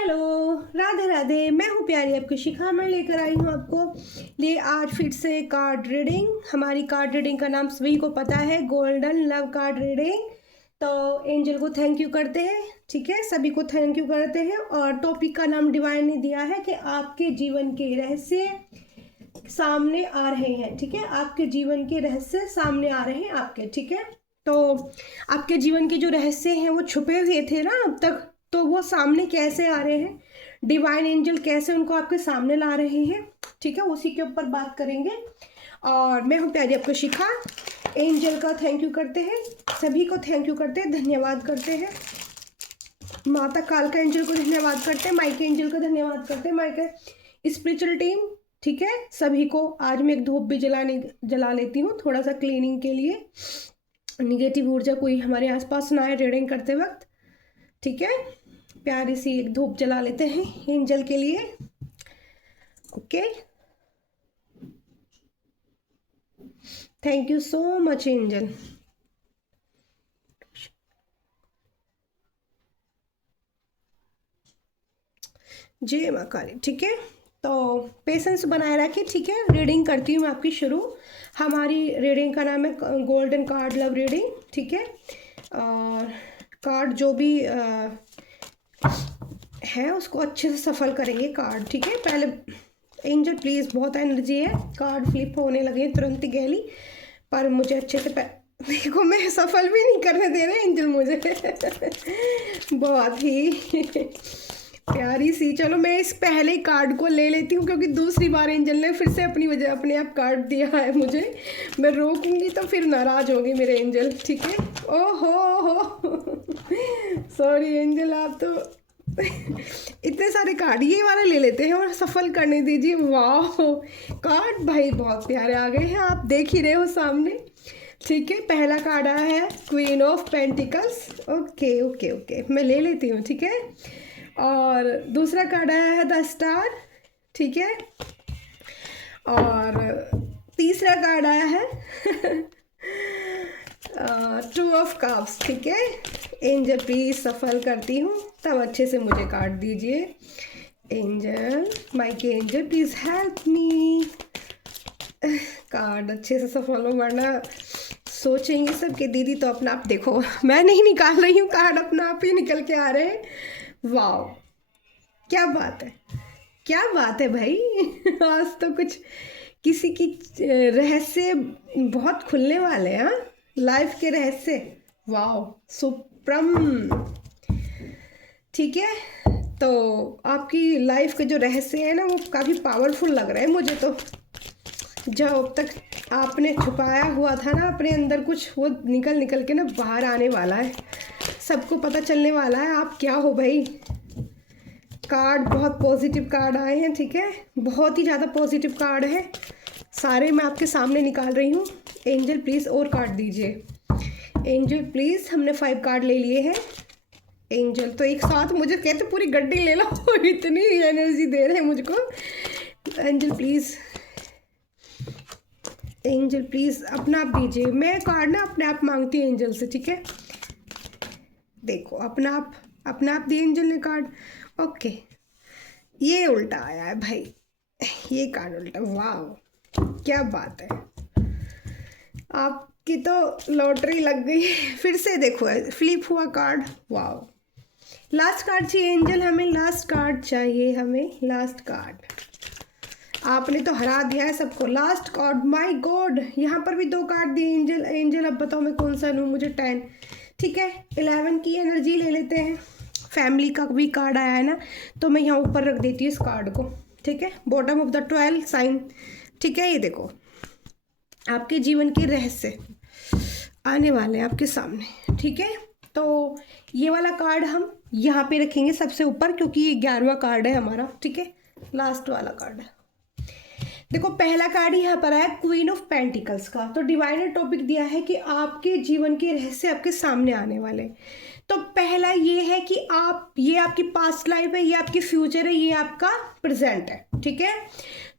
Hello, Radhe Radhe. मैं हूँ प्यारी आपकी शिखा। मैं लेकर आई हूँ आपको लिए आज फिर से कार्ड रीडिंग। हमारी कार्ड रीडिंग का नाम सभी को पता है, गोल्डन लव कार्ड रीडिंग। तो एंजल को थैंक यू करते हैं, ठीक है, सभी को थैंक यू करते हैं। और टॉपिक का नाम डिवाइन ने दिया है कि आपके जीवन के रहस्य सामने आ रहे हैं, ठीक है, आपके जीवन के रहस्य सामने आ रहे हैं आपके, ठीक है। तो आपके जीवन के जो रहस्य हैं वो छुपे हुए थे ना अब तक, तो वो सामने कैसे आ रहे हैं, डिवाइन एंजल कैसे उनको आपके सामने ला रहे हैं, ठीक है, उसी के ऊपर बात करेंगे। और मैं हूँ प्यारी आपको शिखा। एंजल का थैंक यू करते हैं, सभी को थैंक यू करते हैं, धन्यवाद करते हैं। माता कालका एंजल को धन्यवाद करते हैं, माइक एंजल को धन्यवाद करते हैं, माइक स्पिरिचुअल टीम, ठीक है, सभी को। आज मैं एक धूप भी जला लेती हूँ थोड़ा सा क्लीनिंग के लिए, निगेटिव ऊर्जा कोई हमारे आसपास ना आए रीडिंग करते वक्त, ठीक है। प्यारी सी एक धूप जला लेते हैं एंजल के लिए। Okay, thank you so much angel. जय माँ काली, ठीक है। तो पेशेंस बनाए रखिए, ठीक है। रीडिंग करती हूँ मैं आपकी शुरू। हमारी रीडिंग का नाम है गोल्डन कार्ड लव रीडिंग, ठीक है। और कार्ड जो भी है उसको अच्छे से सफल करेंगे कार्ड, ठीक है। पहले एंजल प्लीज़, बहुत एनर्जी है, कार्ड फ्लिप होने लगे तुरंत ही गैली, पर मुझे अच्छे से देखो मैं सफल भी नहीं करने दे रहे एंजल मुझे बहुत ही प्यारी सी। चलो मैं इस पहले कार्ड को ले लेती हूँ, क्योंकि दूसरी बार एंजल ने फिर से अपनी वजह अपने आप कार्ड दिया है मुझे। मैं रोकूंगी तो फिर नाराज होंगे मेरे एंजल, ठीक है। ओहो हो सॉरी एंजल, आप तो इतने सारे कार्ड ये वाला ले लेते हैं और सफल करने दीजिए। वाह, कार्ड भाई बहुत प्यारे आ गए हैं, आप देख ही रहे हो सामने, ठीक है। पहला कार्ड आया है queen of pentacles. Okay okay okay, मैं ले लेती हूँ, ठीक है। और दूसरा कार्ड आया है द स्टार, ठीक है। और तीसरा कार्ड आया है टू ऑफ कप्स, ठीक है। एंजल प्लीज सफल करती हूँ, तब अच्छे से मुझे कार्ड दीजिए angel, Mike angel please help me. Card अच्छे से सफल हो, वरना सोचेंगे सब कि दीदी तो अपना आप देखो मैं नहीं निकाल रही हूँ कार्ड, अपना आप ही निकल के आ रहे हैं। वाह, क्या बात है, क्या बात है भाई आज तो कुछ किसी की रहस्य बहुत खुलने वाले हैं, लाइफ के रहस्य। वाह, सुप्रम, ठीक है। तो आपकी लाइफ के जो रहस्य है ना वो काफ़ी पावरफुल लग रहा है मुझे तो। जो अब तक आपने छुपाया हुआ था ना अपने अंदर कुछ, वो निकल निकल के ना बाहर आने वाला है, सबको पता चलने वाला है आप क्या हो भाई। कार्ड बहुत पॉजिटिव कार्ड आए हैं, ठीक है, बहुत ही ज़्यादा पॉजिटिव कार्ड है सारे, मैं आपके सामने निकाल रही हूँ। एंजल प्लीज़ और कार्ड दीजिए, एंजल प्लीज़। हमने 5 कार्ड ले लिए हैं। एंजल तो एक साथ मुझे कहते पूरी गड्डी ले लो इतनी एनर्जी दे रहे हैं मुझको। एंजल प्लीज़, एंजल प्लीज़ अपना आप दीजिए। मैं कार्ड ना अपने आप मांगती हूँ एंजल से, ठीक है। देखो अपना आप दिए एंजल ने कार्ड। ओके, ये उल्टा आया है भाई, ये कार्ड उल्टा। वाह, क्या बात है, आपकी तो लॉटरी लग गई फिर से देखो फ्लिप हुआ कार्ड। वाह, लास्ट कार्ड चाहिए एंजल, हमें लास्ट कार्ड चाहिए, हमें लास्ट कार्ड। आपने तो हरा दिया है सबको, लास्ट कार्ड। माय गॉड, यहाँ पर भी 2 कार्ड दिए एंजल। एंजल अब बताओ मैं कौन सा लूँ, मुझे 10, ठीक है। 11 की एनर्जी ले लेते हैं, फैमिली का भी कार्ड आया है ना, तो मैं यहाँ ऊपर रख देती हूँ इस कार्ड को, ठीक है। बॉटम ऑफ द 12 साइन, ठीक है। ये देखो आपके जीवन के रहस्य आने वाले हैं आपके सामने, ठीक है। तो ये वाला कार्ड हम यहाँ पे रखेंगे सबसे ऊपर, क्योंकि ये 11वां कार्ड है हमारा, ठीक है, लास्ट वाला कार्ड है। देखो पहला कार्ड यहाँ पर आया क्वीन ऑफ पेंटिकल्स का। तो डिवाइन ने टॉपिक दिया है कि आपके जीवन के रहस्य आपके सामने आने वाले। तो पहला ये है कि आप, ये आपकी पास्ट लाइफ है, ये आपकी फ्यूचर है, ये आपका प्रेजेंट है, ठीक है।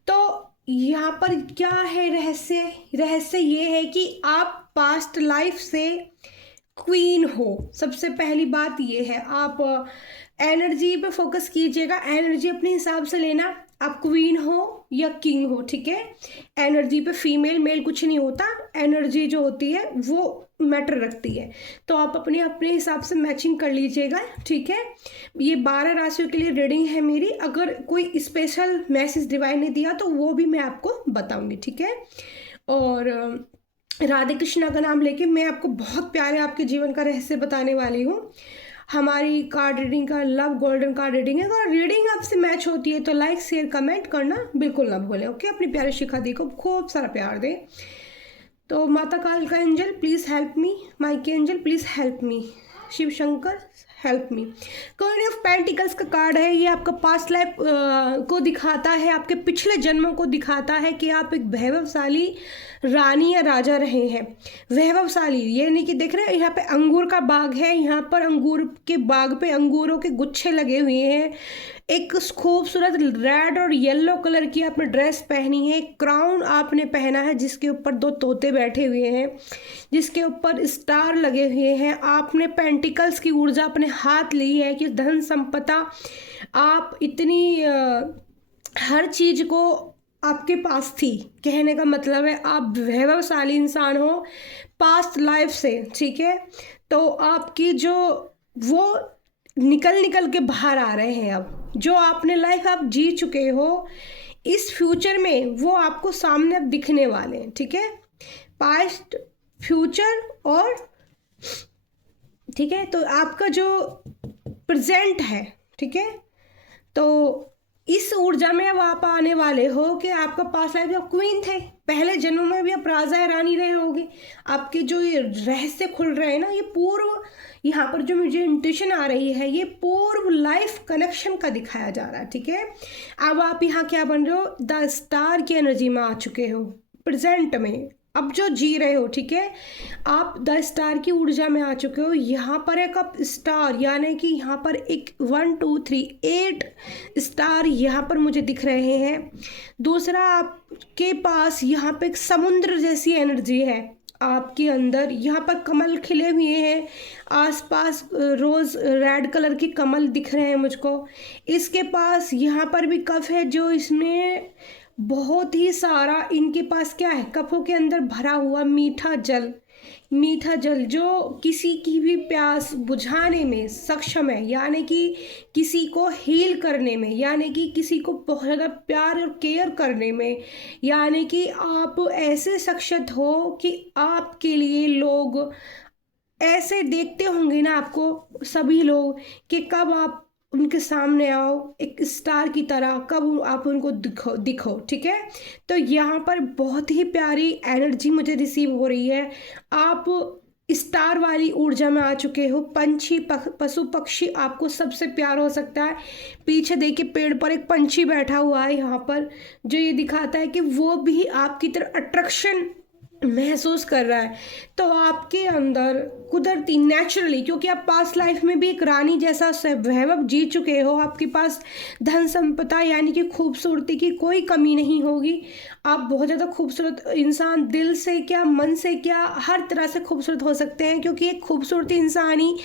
तो यहाँ पर क्या है रहस्य, रहस्य ये है कि आप पास्ट लाइफ से क्वीन हो। सबसे पहली बात ये है, आप एनर्जी पे फोकस कीजिएगा, एनर्जी अपने हिसाब से लेना, आप क्वीन हो या किंग हो, ठीक है। एनर्जी पे फीमेल मेल कुछ नहीं होता, एनर्जी जो होती है वो मैटर रखती है, तो आप अपने अपने हिसाब से मैचिंग कर लीजिएगा, ठीक है। ये 12 राशियों के लिए रीडिंग है मेरी, अगर कोई स्पेशल मैसेज डिवाइन ने दिया तो वो भी मैं आपको बताऊंगी, ठीक है। और राधे कृष्णा का नाम लेके मैं आपको बहुत प्यारे आपके जीवन का रहस्य बताने वाली हूँ। हमारी कार्ड रीडिंग का लव गोल्डन कार्ड रीडिंग है, अगर रीडिंग आपसे मैच होती है तो लाइक शेयर कमेंट करना बिल्कुल ना भूलें, ओके। अपनी प्यारे शिखा दी को खूब सारा प्यार दें। तो माता काल का एंजल प्लीज़ हेल्प मी, माइकी angel please help me, Shiv Shankar help me. Queen of pentacles का कार्ड है, ये आपका पास्ट लाइफ को दिखाता है, आपके पिछले जन्मों को दिखाता है कि आप एक वैभवशाली रानी या राजा रहे हैं। वैभवशाली ये नहीं कि देख रहे हैं यहाँ पे अंगूर का बाग है, यहाँ पर अंगूर के बाग पे अंगूरों के गुच्छे लगे हुए हैं। एक खूबसूरत रेड और येलो कलर की आपने ड्रेस पहनी है, क्राउन आपने पहना है जिसके ऊपर 2 तोते बैठे हुए हैं, जिसके ऊपर स्टार लगे हुए हैं। आपने पेंटिकल्स की ऊर्जा अपने हाथ ली है कि धन संपदा आप इतनी हर चीज़ को आपके पास थी, कहने का मतलब है आप वैभवशाली इंसान हो पास्ट लाइफ से, ठीक है। तो आपकी जो वो निकल के बाहर आ रहे हैं, अब जो आपने लाइफ आप जी चुके हो इस फ्यूचर में वो आपको सामने अब दिखने वाले हैं, ठीक है। पास्ट फ्यूचर और ठीक है, तो आपका जो प्रेजेंट है, ठीक है, तो इस ऊर्जा में अब आप आने वाले हो कि आपका पास्ट लाइफ आप क्वीन थे, पहले जन्म में भी आप राजा या रानी रहे होगे। आपके जो ये रहस्य खुल रहे हैं ना, ये पूर्व यहाँ पर जो मुझे इंट्यूशन आ रही है ये पूर्व लाइफ कनेक्शन का दिखाया जा रहा है, ठीक है। अब आप यहाँ क्या बन रहे हो, द स्टार की एनर्जी में आ चुके हो प्रेजेंट में, अब जो जी रहे हो, ठीक है। आप द स्टार की ऊर्जा में आ चुके हो। यहाँ पर एक आप स्टार यानी कि यहाँ पर एक 1 2 3 8 स्टार यहाँ पर मुझे दिख रहे हैं। दूसरा आपके पास यहाँ पे एक समुद्र जैसी एनर्जी है आपके अंदर, यहाँ पर कमल खिले हुए हैं, आसपास रोज़ रेड कलर की कमल दिख रहे हैं मुझको। इसके पास यहाँ पर भी कफ है जो इसमें बहुत ही सारा, इनके पास क्या है, कपों के अंदर भरा हुआ मीठा जल जो किसी की भी प्यास बुझाने में सक्षम है, यानी कि किसी को हील करने में, यानी कि किसी को बहुत ज़्यादा प्यार और केयर करने में, यानी कि आप ऐसे सक्षम हो कि आपके लिए लोग ऐसे देखते होंगे ना आपको सभी लोग कि कब आप उनके सामने आओ एक स्टार की तरह, कब आप उनको दिखो, ठीक है। तो यहाँ पर बहुत ही प्यारी एनर्जी मुझे रिसीव हो रही है। आप स्टार वाली ऊर्जा में आ चुके हो। पंछी पशु पक्षी आपको सबसे प्यार हो सकता है। पीछे देखिए पेड़ पर एक पंछी बैठा हुआ है यहाँ पर, जो ये दिखाता है कि वो भी आपकी तरफ अट्रैक्शन महसूस कर रहा है। तो आपके अंदर कुदरती नेचुरली, क्योंकि आप पास्ट लाइफ में भी एक रानी जैसा वैभव जी चुके हो, आपके पास धन संपदा यानी कि खूबसूरती की कोई कमी नहीं होगी। आप बहुत ज़्यादा खूबसूरत इंसान, दिल से क्या मन से क्या हर तरह से खूबसूरत हो सकते हैं, क्योंकि एक खूबसूरती इंसान ही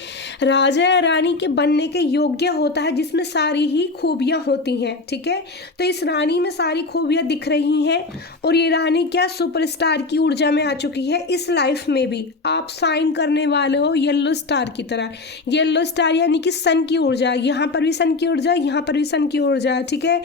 राजा या रानी के बनने के योग्य होता है, जिसमें सारी ही खूबियाँ होती हैं, ठीक है। तो इस रानी में सारी खूबियाँ दिख रही हैं और ये रानी क्या सुपरस्टार की ऊर्जा में आ चुकी है। इस लाइफ में भी आप साइन करने वाले हो येलो स्टार की तरह। येलो स्टार यानी कि सन की ऊर्जा, यहाँ पर भी सन की ऊर्जा, यहाँ पर भी सन की ऊर्जा, ठीक है।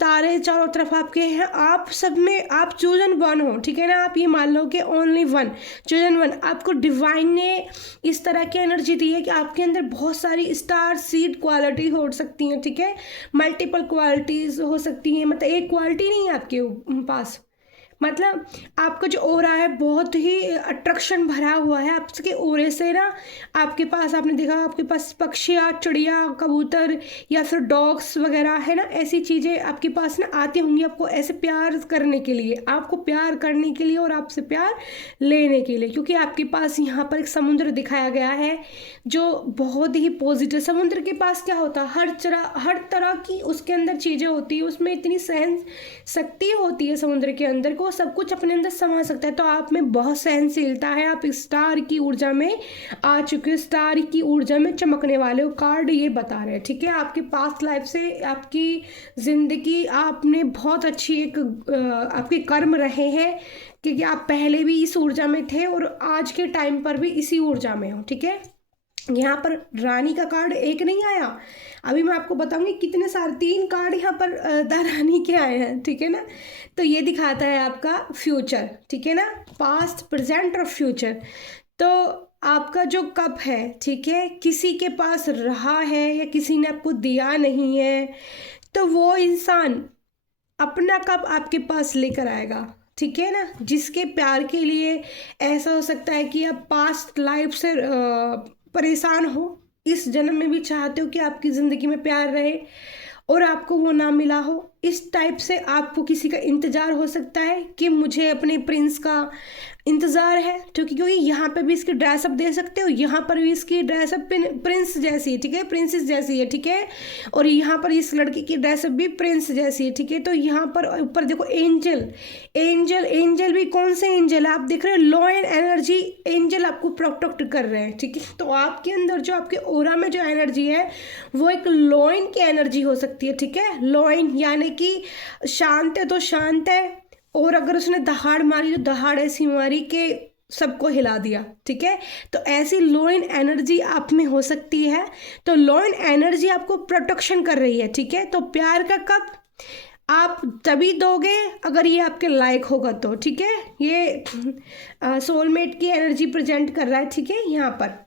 तारे चारों तरफ आपके हैं, आप सब में आप चूजन वन हो, ठीक है ना। आप ये मान लो कि ओनली वन, चूजन वन। आपको डिवाइन ने इस तरह की एनर्जी दी है कि आपके अंदर बहुत सारी स्टार सीड क्वालिटी हो सकती हैं, ठीक है। मल्टीपल क्वालिटीज़ हो सकती हैं, मतलब एक क्वालिटी नहीं है आपके पास, मतलब आपका जो ओरा है बहुत ही अट्रैक्शन भरा हुआ है। आपके ओरे से ना आपके पास, आपने देखा आपके पास पक्षियाँ, चिड़िया, कबूतर या फिर डॉग्स वगैरह है ना, ऐसी चीज़ें आपके पास ना आती होंगी आपको ऐसे प्यार करने के लिए, आपको प्यार करने के लिए और आपसे प्यार लेने के लिए, क्योंकि आपके पास यहाँ पर एक समुद्र दिखाया गया है जो बहुत ही पॉजिटिव। समुद्र के पास क्या होता है, हर तरह की उसके अंदर चीज़ें होती है, उसमें इतनी सहन शक्ति होती है समुद्र के अंदर को वो सब कुछ अपने अंदर समा सकता है। तो आप में बहुत सहनशीलता है, आप स्टार की ऊर्जा में आ चुके हो, स्टार की ऊर्जा में चमकने वाले हो, कार्ड ये बता रहे हैं। ठीक है, आपकी पास्ट लाइफ से आपकी ज़िंदगी, आपने बहुत अच्छी एक आपके कर्म रहे हैं, क्योंकि आप पहले भी इस ऊर्जा में थे और आज के टाइम पर भी इसी ऊर्जा में हो। ठीक है, यहाँ पर रानी का कार्ड एक नहीं आया, अभी मैं आपको बताऊंगी कितने सारे 3 कार्ड यहाँ पर द रानी के आए हैं। ठीक है ना, तो ये दिखाता है आपका फ्यूचर। ठीक है ना, पास्ट, प्रेजेंट और फ्यूचर। तो आपका जो कप है, ठीक है, किसी के पास रहा है या किसी ने आपको दिया नहीं है, तो वो इंसान अपना कप आपके पास लेकर आएगा। ठीक है ना, जिसके प्यार के लिए ऐसा हो सकता है कि आप पास्ट लाइफ से परेशान हो, इस जन्म में भी चाहते हो कि आपकी ज़िंदगी में प्यार रहे और आपको वो ना मिला हो, इस टाइप से आपको किसी का इंतज़ार हो सकता है कि मुझे अपने प्रिंस का इंतज़ार है। क्योंकि यहाँ पे भी इसकी ड्रेसअप दे सकते हो, यहाँ पर भी इसकी ड्रेसअप प्रिंस जैसी है। ठीक है, प्रिंसेस जैसी है। ठीक है, और यहाँ पर इस लड़की की ड्रेसअप भी प्रिंस जैसी है। ठीक है, तो यहाँ पर ऊपर देखो एंजल, एंजल, एंजल भी कौन से एंजल आप देख रहे हो, लॉयन एनर्जी एंजल आपको प्रोटेक्ट कर रहे हैं। ठीक है, तो आपके अंदर जो आपके ऑरा में जो एनर्जी है वो एक लॉयन की एनर्जी हो सकती है। ठीक है, लॉयन यानी कि शांत है तो शांत है, और अगर उसने दहाड़ मारी तो दहाड़ ऐसी मारी कि सबको हिला दिया। ठीक है, तो ऐसी लॉयन एनर्जी आप में हो सकती है। तो लॉयन एनर्जी आपको प्रोटेक्शन कर रही है। ठीक है, तो प्यार का कप आप तभी दोगे अगर ये आपके लायक होगा तो। ठीक है, ये सोलमेट की एनर्जी प्रेजेंट कर रहा है। ठीक है, यहाँ पर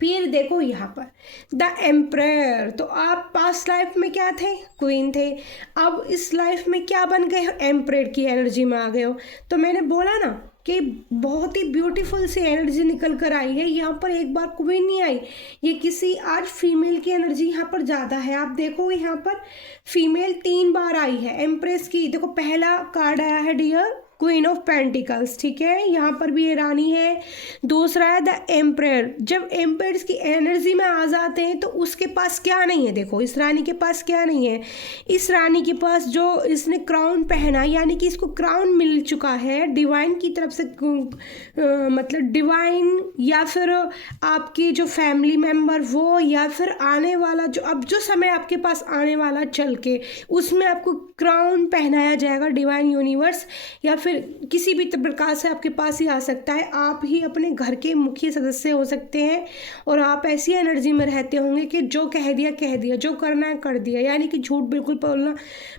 फिर देखो यहाँ पर द एम्परर, तो आप पास्ट लाइफ में क्या थे, क्वीन थे, अब इस लाइफ में क्या बन गए हो, एम्परर की एनर्जी में आ गए हो। तो मैंने बोला ना कि बहुत ही ब्यूटीफुल सी एनर्जी निकल कर आई है। यहाँ पर एक बार क्वीन नहीं आई, ये किसी आज फीमेल की एनर्जी यहाँ पर ज़्यादा है। आप देखोगे यहाँ पर फीमेल 3 बार आई है एम्प्रेस की। देखो पहला कार्ड आया है डियर क्वीन ऑफ पेंटिकल्स। ठीक है, यहाँ पर भी ये रानी है। दूसरा है द एम्परर। जब एम्परर्स की एनर्जी में आ जाते हैं तो उसके पास क्या नहीं है, देखो इस रानी के पास क्या नहीं है, इस रानी के पास जो इसने क्राउन पहना, यानी कि इसको क्राउन मिल चुका है डिवाइन की तरफ से, मतलब डिवाइन या फिर आपकी जो फैमिली मेम्बर वो, या फिर आने वाला जो अब जो समय आपके पास आने वाला चल के, उसमें आपको क्राउन पहनाया जाएगा डिवाइन यूनिवर्स, या फिर किसी भी प्रकार से आपके पास ही आ सकता है। आप ही अपने घर के मुख्य सदस्य हो सकते हैं और आप ऐसी एनर्जी में रहते होंगे कि जो कह दिया कह दिया, जो करना है कर दिया, यानी कि झूठ बिल्कुल बोलना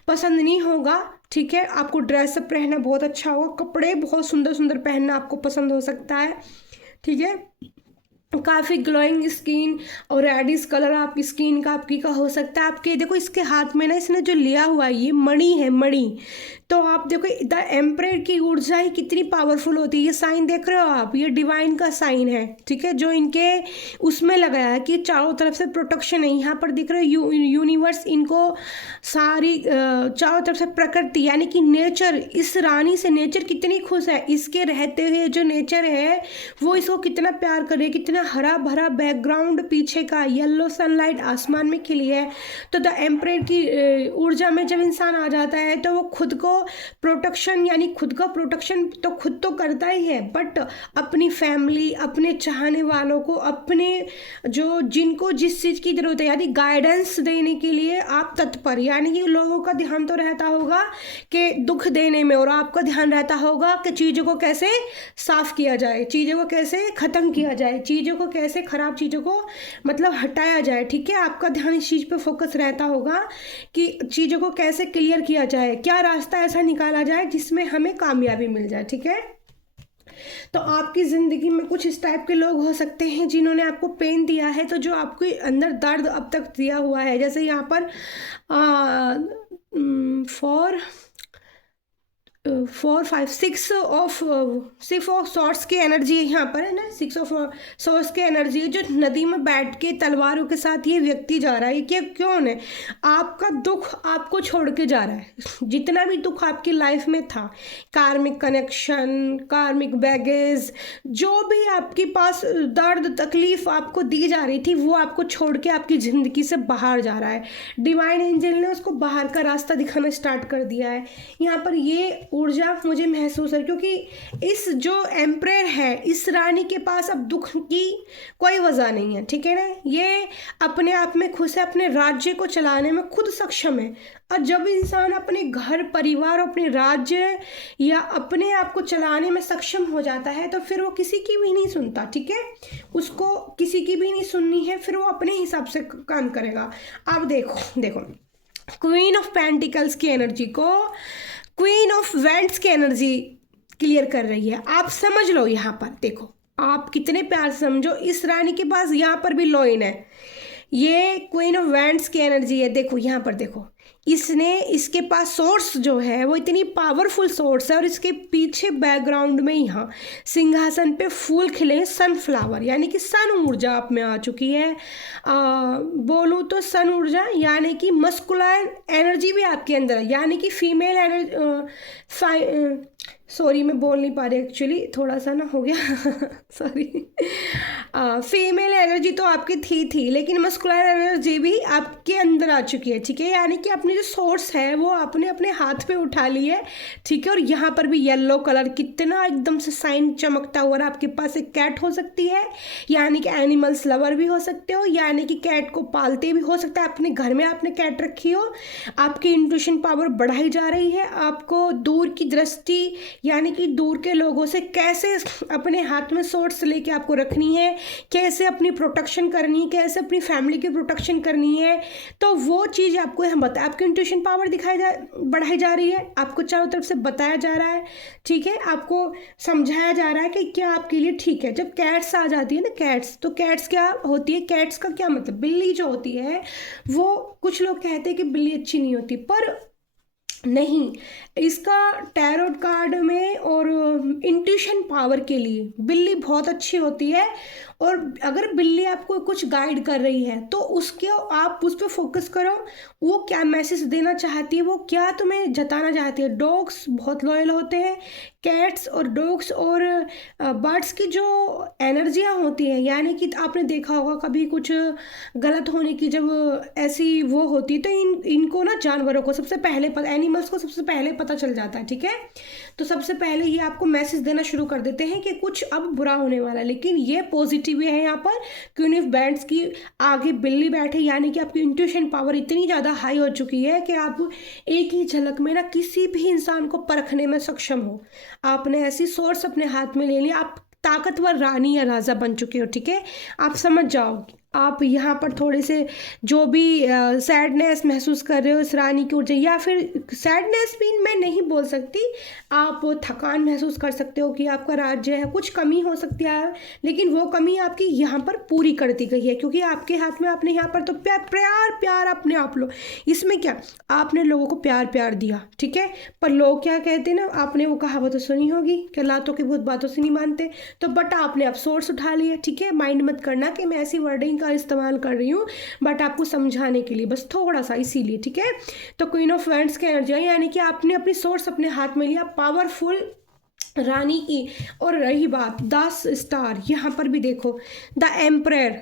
पसंद नहीं होगा। ठीक है, आपको ड्रेसअप पहनना बहुत अच्छा होगा, कपड़े बहुत सुंदर सुंदर पहनना आपको पसंद हो सकता है। ठीक है, काफ़ी ग्लोइंग स्किन और रेडिश कलर आपकी स्किन का आपकी का हो सकता है। आपके देखो इसके हाथ में ना इसने जो लिया हुआ है ये मणि है, मणि। तो आप देखो द एम्परर की ऊर्जा ही कितनी पावरफुल होती है। ये साइन देख रहे हो आप, ये डिवाइन का साइन है। ठीक है, जो इनके उसमें लगाया है कि चारों तरफ से प्रोटेक्शन है। यहाँ पर दिख रहे हो यूनिवर्स इनको सारी चारों तरफ से प्रकृति यानी कि नेचर, इस रानी से नेचर कितनी खुश है, इसके रहते हुए जो नेचर है वो इसको कितना प्यार कर रही है, कितना हरा भरा बैकग्राउंड पीछे का, येलो सनलाइट आसमान में खिली है। तो द एम्परर की ऊर्जा में जब इंसान आ जाता है तो वो खुद को प्रोटेक्शन, यानी खुद का प्रोटेक्शन तो खुद तो करता ही है, बट अपनी फैमिली, अपने चाहने वालों को, अपने जो जिनको जिस चीज़ की जरूरत है, यानी गाइडेंस देने के लिए आप तत्पर, यानी कि लोगों का ध्यान तो रहता होगा कि दुख देने में, और आपका ध्यान रहता होगा कि चीज़ों को कैसे साफ किया जाए, चीज़ों को कैसे ख़त्म किया जाए, चीज़ों को कैसे, ख़राब चीज़ों को मतलब हटाया जाए। ठीक है, आपका ध्यान इस चीज़ पे फोकस रहता होगा कि चीज़ों को कैसे क्लियर किया जाए, क्या रास्ता ऐसा निकाला जाए जिसमें हमें कामयाबी मिल जाए। ठीक है, तो आपकी ज़िंदगी में कुछ इस टाइप के लोग हो सकते हैं जिन्होंने आपको पेन दिया है, तो जो आपके अंदर दर्द अब तक दिया हुआ है। जैसे यहाँ पर 4 5 6 ऑफ सॉर्ड्स की एनर्जी यहाँ पर है ना, 6 ऑफ सॉर्ड्स की एनर्जी है, जो नदी में बैठ के तलवारों के साथ ये व्यक्ति जा रहा है। क्या क्यों है, आपका दुख आपको छोड़ के जा रहा है। जितना भी दुख आपकी लाइफ में था, कार्मिक कनेक्शन, कार्मिक बैगेज, जो भी आपके पास दर्द तकलीफ आपको दी जा रही थी, वो आपको छोड़ के आपकी ज़िंदगी से बाहर जा रहा है। डिवाइन एंजल ने उसको बाहर का रास्ता दिखाना स्टार्ट कर दिया है। यहाँ पर ये ऊर्जा मुझे महसूस है, क्योंकि इस जो एम्परर है, इस रानी के पास अब दुख की कोई वजह नहीं है, ठीक है ना। ये अपने आप में खुश है, अपने राज्य को चलाने में खुद सक्षम है। और जब इंसान अपने घर परिवार, अपने राज्य या अपने आप को चलाने में सक्षम हो जाता है तो फिर वो किसी की भी नहीं सुनता, ठीक है। उसको किसी की भी नहीं सुननी है, फिर वो अपने हिसाब से काम करेगा। अब देखो देखो, क्वीन ऑफ पेंटिकल्स की एनर्जी को क्वीन ऑफ वैंड्स की एनर्जी क्लियर कर रही है। आप समझ लो, यहाँ पर देखो, आप कितने प्यार से समझो, इस रानी के पास यहाँ पर भी लॉइन है, ये क्वीन ऑफ वैंड्स की एनर्जी है। देखो यहाँ पर देखो, इसके पास सोर्स जो है वो इतनी पावरफुल सोर्स है, और इसके पीछे बैकग्राउंड में यहाँ सिंहासन पे फूल खिले, सनफ्लावर, यानी कि सन ऊर्जा आप में आ चुकी है। बोलूँ तो सन ऊर्जा यानी कि मस्कुलाइन एनर्जी भी आपके अंदर है, यानी कि फीमेल एनर्जी। सॉरी, मैं बोल नहीं पा रही एक्चुअली, थोड़ा सा ना हो गया सॉरी। फीमेल एनर्जी तो आपकी थी, लेकिन मस्कुलर एनर्जी भी आपके अंदर आ चुकी है, ठीक है। यानी कि अपनी जो सोर्स है वो आपने अपने हाथ पे उठा ली है, ठीक है। और यहाँ पर भी येलो कलर कितना एकदम से साइन चमकता हुआ, आपके पास एक कैट हो सकती है, यानी कि एनिमल्स लवर भी हो सकते हो, यानी कि कैट को पालते भी हो सकता है, अपने घर में आपने कैट रखी हो। आपकी इंट्यूशन पावर बढ़ाई जा रही है, आपको दूर की दृष्टि, यानी कि दूर के लोगों से कैसे अपने हाथ में सोर्स लेके आपको रखनी है, कैसे अपनी प्रोटेक्शन करनी है, कैसे अपनी फैमिली की प्रोटेक्शन करनी है, तो वो चीज़ आपको हम बताया। आपकी इंट्यूशन पावर बढ़ाई जा रही है, आपको चारों तरफ से बताया जा रहा है, ठीक है। आपको समझाया जा रहा है कि क्या आपके लिए ठीक है। जब कैट्स आ जाती है ना, कैट्स, तो कैट्स क्या होती है, कैट्स का क्या मतलब, बिल्ली जो होती है वो, कुछ लोग कहते हैं कि बिल्ली अच्छी नहीं होती, पर नहीं, इसका टैरोट कार्ड में और इंट्यूशन पावर के लिए बिल्ली बहुत अच्छी होती है। और अगर बिल्ली आपको कुछ गाइड कर रही है तो उसके आप उस पर फोकस करो, वो क्या मैसेज देना चाहती है, वो क्या तुम्हें जताना चाहती है। डॉग्स बहुत लॉयल होते हैं, कैट्स और डॉग्स और बर्ड्स की जो एनर्जियाँ होती हैं, यानी कि आपने देखा होगा कभी कुछ गलत होने की जब ऐसी वो होती है, तो इनको ना जानवरों को सबसे पहले एनिमल्स को सबसे पहले पता चल जाता है, ठीक है। तो सबसे पहले ये आपको मैसेज देना शुरू कर देते हैं कि कुछ अब बुरा होने वाला है। लेकिन ये पॉजिटिव है, यहाँ पर क्वीन ऑफ बैंड्स की आगे बिल्ली बैठे, यानी कि आपकी इंट्यूशन पावर इतनी ज़्यादा हाई हो चुकी है कि आप एक ही झलक में ना किसी भी इंसान को परखने में सक्षम हो। आपने ऐसी सोर्स अपने हाथ में ले ली, आप ताकतवर रानी या राजा बन चुके हो, ठीक है। आप समझ जाओ, आप यहाँ पर थोड़े से जो भी सैडनेस महसूस कर रहे हो इस रानी की ऊर्जा, या फिर सैडनेस भी मैं नहीं बोल सकती, आप थकान महसूस कर सकते हो कि आपका राज्य है, कुछ कमी हो सकती है, लेकिन वो कमी आपकी यहाँ पर पूरी कर दी गई है, क्योंकि आपके हाथ में, आपने यहाँ पर तो प्यार अपने आप लो। इसमें क्या, आपने लोगों को प्यार दिया, ठीक है। पर लोग क्या कहते हैं ना, आपने वो कहावत तो सुनी होगी कि लातों की भूत बातों से नहीं मानते, तो बट आपने अब सोर्स उठा लिया, ठीक है। माइंड मत करना कि मैं ऐसी वर्डिंग का इस्तेमाल कर रही हूँ, बट आपको समझाने के लिए बस थोड़ा सा, इसीलिए, ठीक है। तो क्वीन ऑफ वैंड्स की एनर्जी, यानी कि आपने अपनी सोर्स अपने हाथ में लिया, पावरफुल रानी की। और रही बात 10 स्टार, यहाँ पर भी देखो द एम्परर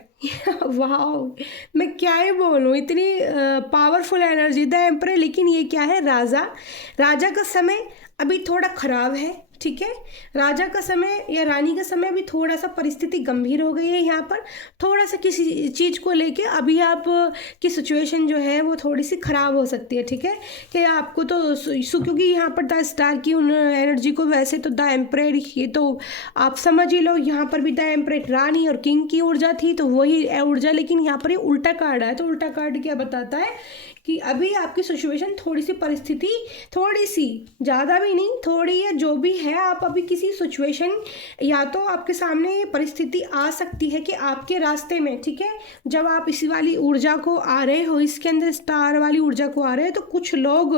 वाह, मैं क्या ही बोलूँ, इतनी पावरफुल एनर्जी द एम्परर। लेकिन ये क्या है, राजा का समय अभी थोड़ा खराब है, ठीक है। राजा का समय या रानी का समय अभी थोड़ा सा परिस्थिति गंभीर हो गई है, यहाँ पर थोड़ा सा किसी चीज़ को लेके अभी आप की सिचुएशन जो है वो थोड़ी सी ख़राब हो सकती है, ठीक है। कि आपको तो क्योंकि यहाँ पर द स्टार की उन एनर्जी को, वैसे तो द एम्परर, ये तो आप समझ ही लो, यहाँ पर भी द एम्परर रानी और किंग की ऊर्जा थी, तो वही ऊर्जा, लेकिन यहाँ पर ये उल्टा कार्ड है। तो उल्टा कार्ड क्या बताता है कि अभी आपकी सिचुएशन, थोड़ी सी परिस्थिति, थोड़ी सी, ज़्यादा भी नहीं, थोड़ी या जो भी है, आप अभी किसी सिचुएशन, या तो आपके सामने ये परिस्थिति आ सकती है कि आपके रास्ते में, ठीक है, जब आप इसी वाली ऊर्जा को आ रहे हो, इसके अंदर स्टार वाली ऊर्जा को आ रहे हो, तो कुछ लोग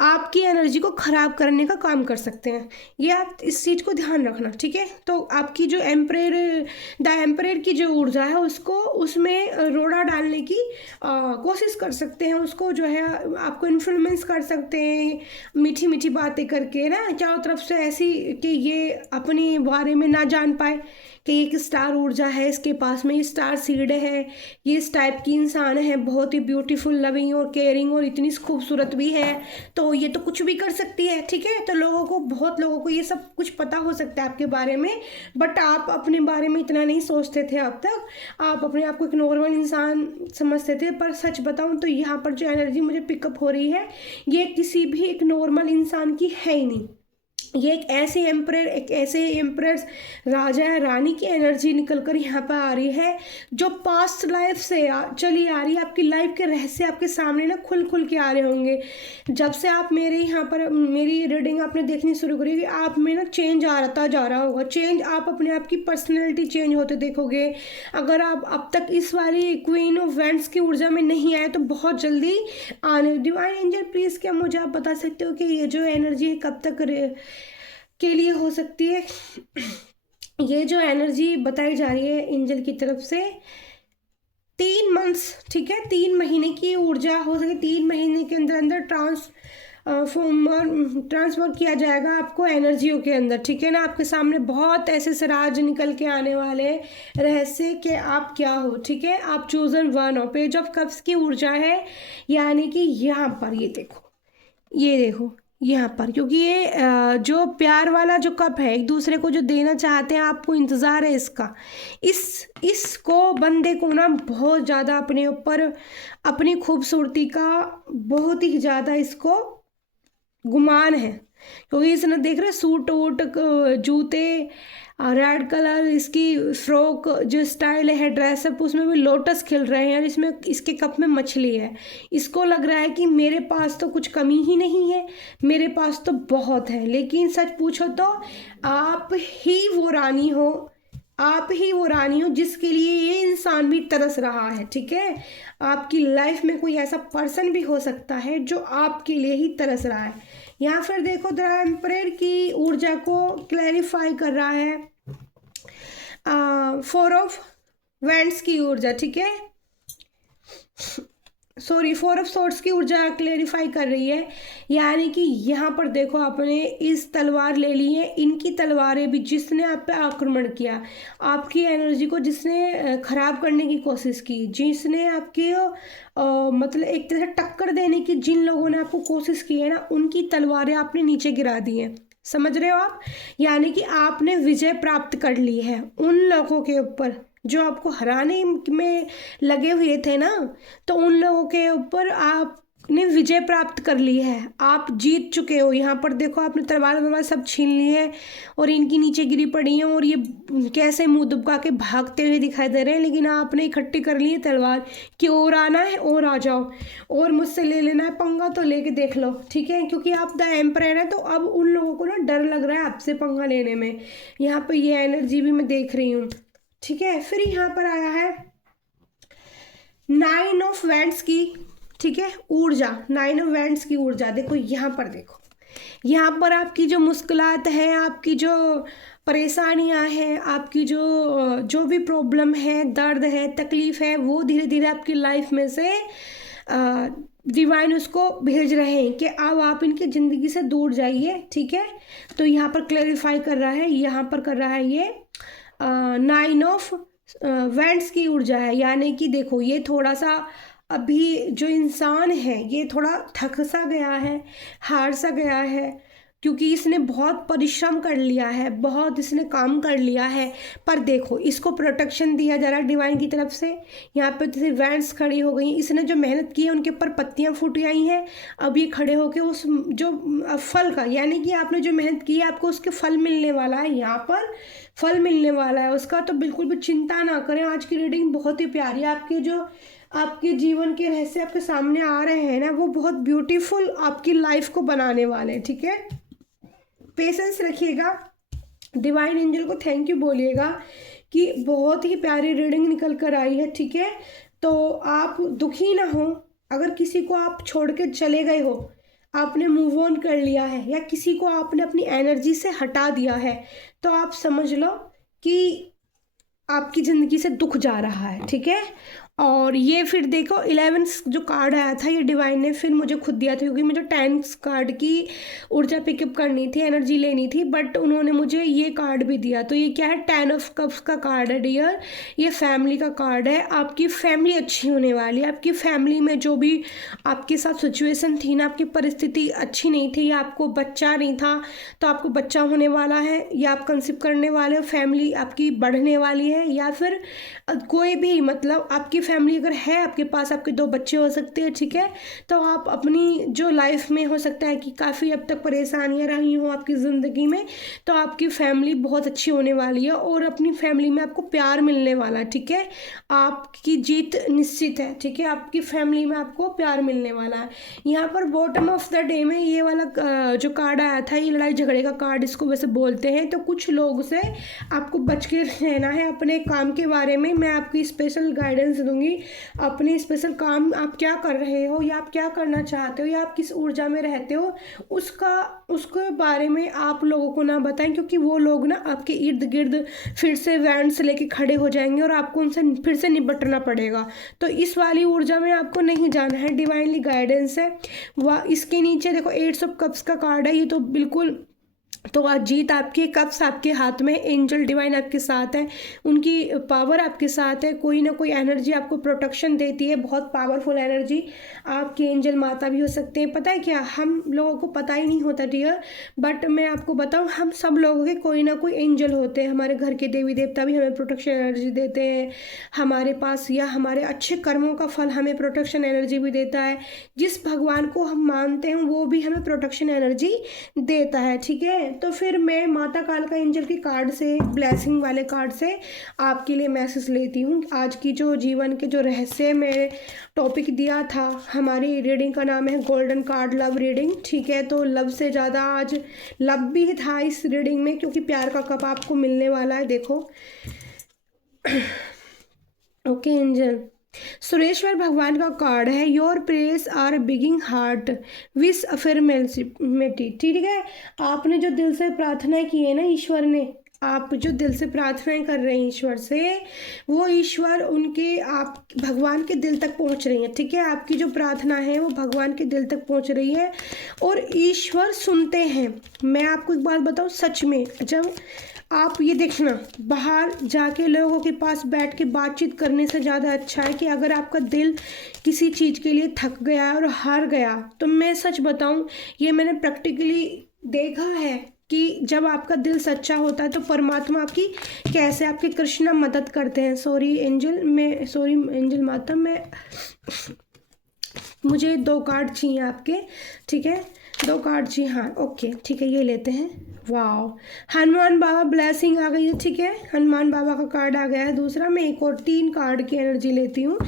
आपकी एनर्जी को ख़राब करने का काम कर सकते हैं। ये आप इस चीज़ को ध्यान रखना, ठीक है। तो आपकी जो द एम्परर की जो ऊर्जा है उसको, उसमें रोड़ा डालने की कोशिश कर सकते हैं, उसको जो है आपको इन्फ्लुएंस कर सकते हैं, मीठी मीठी बातें करके ना, चारों तरफ से ऐसी कि ये अपने बारे में ना जान पाए, कि एक स्टार ऊर्जा है इसके पास में, स्टार सीड है, ये इस टाइप की इंसान है, बहुत ही ब्यूटीफुल, लविंग और केयरिंग और इतनी खूबसूरत भी है, तो ये तो कुछ भी कर सकती है, ठीक है। तो बहुत लोगों को ये सब कुछ पता हो सकता है आपके बारे में, बट आप अपने बारे में इतना नहीं सोचते थे अब तक, आप अपने आप को एक नॉर्मल इंसान समझते थे। पर सच बताऊं तो यहाँ पर जो एनर्जी मुझे पिकअप हो रही है, ये किसी भी एक नॉर्मल इंसान की है ही नहीं। ये एक ऐसे एम्परर, राजा या रानी की एनर्जी निकल कर यहाँ पर आ रही है, जो पास्ट लाइफ से चली आ रही है। आपकी लाइफ के रहस्य आपके सामने ना खुल खुल के आ रहे होंगे। जब से आप मेरे यहाँ पर मेरी रीडिंग आपने देखनी शुरू करी कि आप में ना चेंज आता जा रहा होगा, चेंज, आप अपने आप की पर्सनैलिटी चेंज होते देखोगे। अगर आप अब तक इस वाली क्वीन ऑफ वैंड्स की ऊर्जा में नहीं आए तो बहुत जल्दी आने। डिवाइन एंजल प्लीज़ क्या मुझे आप बता सकते हो कि ये जो एनर्जी है कब तक के लिए हो सकती है? ये जो एनर्जी बताई जा रही है एंजल की तरफ से 3 मंथ्स, ठीक है, 3 महीने की ऊर्जा हो सके, 3 महीने के अंदर अंदर ट्रांसफर किया जाएगा आपको एनर्जियों के अंदर, ठीक है ना। आपके सामने बहुत ऐसे सराज निकल के आने वाले रहस्य कि आप क्या हो, ठीक है। आप चूजन वन हो। पेज ऑफ कप्स की ऊर्जा है, यानी कि यहाँ पर ये देखो यहाँ पर, क्योंकि ये जो प्यार वाला जो कप है, एक दूसरे को जो देना चाहते हैं, आपको इंतज़ार है इसका, इसको बंदे को ना बहुत ज़्यादा अपने ऊपर अपनी खूबसूरती का बहुत ही ज़्यादा इसको गुमान है, क्योंकि इसने देख रहे सूट वूट, जूते, रेड कलर, इसकी फ्रॉक जो स्टाइल है, ड्रेसअप, उसमें भी लोटस खिल रहे हैं और इसमें इसके कप में मछली है। इसको लग रहा है कि मेरे पास तो कुछ कमी ही नहीं है, मेरे पास तो बहुत है। लेकिन सच पूछो तो आप ही वो रानी हो, आप ही वो रानी हो जिसके लिए ये इंसान भी तरस रहा है, ठीक है। आपकी लाइफ में कोई ऐसा पर्सन भी हो सकता है जो आपके लिए ही तरस रहा है। यहाँ फिर देखो द एम्परर की ऊर्जा को क्लैरिफाई कर रहा है 4 ऑफ वैंड्स की ऊर्जा, ठीक है, सॉरी 4 ऑफ सोर्ड्स की ऊर्जा क्लेरिफाई कर रही है। यानी कि यहाँ पर देखो आपने इस तलवार ले ली है, इनकी तलवारें भी, जिसने आप पे आक्रमण किया, आपकी एनर्जी को जिसने खराब करने की कोशिश की, जिसने आपके मतलब एक तरह टक्कर देने की जिन लोगों ने आपको कोशिश की है ना, उनकी तलवारें आपने नीचे गिरा दी हैं। समझ रहे हो आप? यानी कि आपने विजय प्राप्त कर ली है उन लोगों के ऊपर जो आपको हराने में लगे हुए थे ना, तो उन लोगों के ऊपर आपने विजय प्राप्त कर ली है, आप जीत चुके हो। यहाँ पर देखो आपने तलवार सब छीन ली है और इनकी नीचे गिरी पड़ी हैं और ये कैसे मुंह दुबका के भागते हुए दिखाई दे रहे हैं, लेकिन आपने इकट्ठी कर ली है तलवार कि और आना है और आ जाओ और मुझसे ले लेना है पंगा तो लेके देख लो, ठीक है। क्योंकि आप द एम्परर है तो अब उन लोगों को ना डर लग रहा है आपसे पंगा लेने में। यहाँ पर ये एनर्जी भी मैं देख रही हूँ, ठीक है। फिर यहाँ पर आया है 9 ऑफ वैंड्स की, ठीक है, ऊर्जा, 9 ऑफ वैंड्स की ऊर्जा। देखो यहाँ पर, देखो यहाँ पर आपकी जो मुश्किलात है, आपकी जो परेशानियां हैं, आपकी जो भी प्रॉब्लम है, दर्द है, तकलीफ है, वो धीरे धीरे आपकी लाइफ में से डिवाइन उसको भेज रहे हैं कि अब आप इनकी ज़िंदगी से दूर जाइए, ठीक है। तो यहाँ पर क्लैरिफाई कर रहा है, यहाँ पर कर रहा है ये 9 ऑफ वैंड्स की ऊर्जा है। यानी कि देखो ये थोड़ा सा अभी जो इंसान है ये थोड़ा थक सा गया है, हार सा गया है, क्योंकि इसने बहुत परिश्रम कर लिया है, बहुत इसने काम कर लिया है। पर देखो इसको प्रोटेक्शन दिया जा रहा है डिवाइन की तरफ से। यहाँ पे जैसे वैंड्स खड़ी हो गई, इसने जो मेहनत की है उनके ऊपर पत्तियाँ फूट आई हैं, अब ये खड़े होके उस जो फल का, यानी कि आपने जो मेहनत की है आपको उसके फल मिलने वाला है, यहाँ पर फल मिलने वाला है उसका। तो बिल्कुल भी चिंता ना करें। आज की रीडिंग बहुत ही प्यारी है। आपके जीवन के रहस्य आपके सामने आ रहे हैं ना, वो बहुत ब्यूटीफुल आपकी लाइफ को बनाने वाले हैं, ठीक है। पेशेंस रखिएगा, डिवाइन एंजल को थैंक यू बोलिएगा कि बहुत ही प्यारी रीडिंग निकल कर आई है, ठीक है। तो आप दुखी ना हो, अगर किसी को आप छोड़ के चले गए हो, आपने मूव ऑन कर लिया है, या किसी को आपने अपनी एनर्जी से हटा दिया है, तो आप समझ लो कि आपकी ज़िंदगी से दुख जा रहा है, ठीक है। और ये फिर देखो 11 जो कार्ड आया था ये डिवाइन ने फिर मुझे खुद दिया था, क्योंकि मुझे 10 कार्ड की ऊर्जा पिकअप करनी थी, एनर्जी लेनी थी, बट उन्होंने मुझे ये कार्ड भी दिया। तो ये क्या है, 10 ऑफ कप्स का कार्ड है डियर। ये फैमिली का कार्ड है। आपकी फैमिली अच्छी होने वाली है। आपकी फैमिली में जो भी आपके साथ सिचुएशन थी ना, आपकी परिस्थिति अच्छी नहीं थी, या आपको बच्चा नहीं था तो आपको बच्चा होने वाला है, या आप कंसीव करने वाले हो, फैमिली आपकी बढ़ने वाली है, या फिर कोई भी मतलब आपकी फैमिली अगर है, आपके पास आपके 2 बच्चे हो सकते हैं, ठीक है। तो आप अपनी जो लाइफ में हो सकता है कि काफ़ी अब तक परेशानियां रही हों आपकी ज़िंदगी में, तो आपकी फैमिली बहुत अच्छी होने वाली है और अपनी फैमिली में आपको प्यार मिलने वाला है, ठीक है। आपकी जीत निश्चित है, ठीक है। आपकी फैमिली में आपको प्यार मिलने वाला है। यहाँ पर बॉटम ऑफ द डे में ये वाला जो कार्ड आया था, ये लड़ाई झगड़े का कार्ड इसको वैसे बोलते हैं। तो कुछ लोग से आपको बच के रहना है। अपने काम के बारे में मैं आपकी स्पेशल गाइडेंस दूंगी। अपने स्पेशल काम आप क्या कर रहे हो, या आप क्या करना चाहते हो, या आप किस ऊर्जा में रहते हो, उसके बारे में आप लोगों को ना बताएं, क्योंकि वो लोग ना आपके इर्द गिर्द फिर से वैंड से लेके खड़े हो जाएंगे और आपको उनसे फिर से निपटना पड़ेगा। तो इस वाली ऊर्जा में आपको नहीं जाना है। डिवाइनली गाइडेंस है। वह इसके नीचे देखो 8 ऑफ कप्स का कार्ड है। ये तो बिल्कुल, तो आज जीत आपके, कप्स आपके हाथ में, एंजल डिवाइन आपके साथ है, उनकी पावर आपके साथ है। कोई ना कोई एनर्जी आपको प्रोटेक्शन देती है, बहुत पावरफुल एनर्जी। आपके एंजल माता भी हो सकते हैं। पता है क्या, हम लोगों को पता ही नहीं होता डियर, बट मैं आपको बताऊं, हम सब लोगों के कोई ना कोई एंजल होते हैं। हमारे घर के देवी देवता भी हमें प्रोटेक्शन एनर्जी देते हैं हमारे पास, या हमारे अच्छे कर्मों का फल हमें प्रोटेक्शन एनर्जी भी देता है। जिस भगवान को हम मानते हैं वो भी हमें प्रोटेक्शन एनर्जी देता है, ठीक है। तो फिर मैं माता कालका एंजल के कार्ड से, ब्लेसिंग वाले कार्ड से आपके लिए मैसेज लेती हूँ। आज की जो जीवन के जो रहस्य में टॉपिक दिया था, हमारी रीडिंग का नाम है गोल्डन कार्ड लव रीडिंग, ठीक है। तो लव से ज़्यादा आज लव भी था इस रीडिंग में, क्योंकि प्यार का कप आपको मिलने वाला है। देखो ओके एंजल, सुरेश्वर भगवान का कार्ड है। Your prayers are being heard with affirmative, ठीक है। आपने जो दिल से प्रार्थना की है ना ईश्वर ने, आप जो दिल से प्रार्थनाएं कर रहे हैं ईश्वर से, वो ईश्वर उनके आप भगवान के दिल तक पहुंच रही है, ठीक है। आपकी जो प्रार्थना है वो भगवान के दिल तक पहुंच रही है और ईश्वर सुनते हैं। मैं आपको एक बात बताऊं, सच में जब आप ये देखना, बाहर जाके लोगों के पास बैठ के बातचीत करने से ज़्यादा अच्छा है कि अगर आपका दिल किसी चीज़ के लिए थक गया और हार गया, तो मैं सच बताऊं, ये मैंने प्रैक्टिकली देखा है कि जब आपका दिल सच्चा होता है तो परमात्मा आपकी कैसे, आपके कृष्णा मदद करते हैं। सॉरी एंजल माता, मुझे 2 कार्ड चाहिए आपके, ठीक है। 2 कार्ड चाहिए, हाँ ओके ठीक है, ये लेते हैं। वाओ, हनुमान बाबा ब्लेसिंग आ गई है, ठीक है। हनुमान बाबा का कार्ड आ गया है दूसरा। मैं एक और 3 कार्ड की एनर्जी लेती हूँ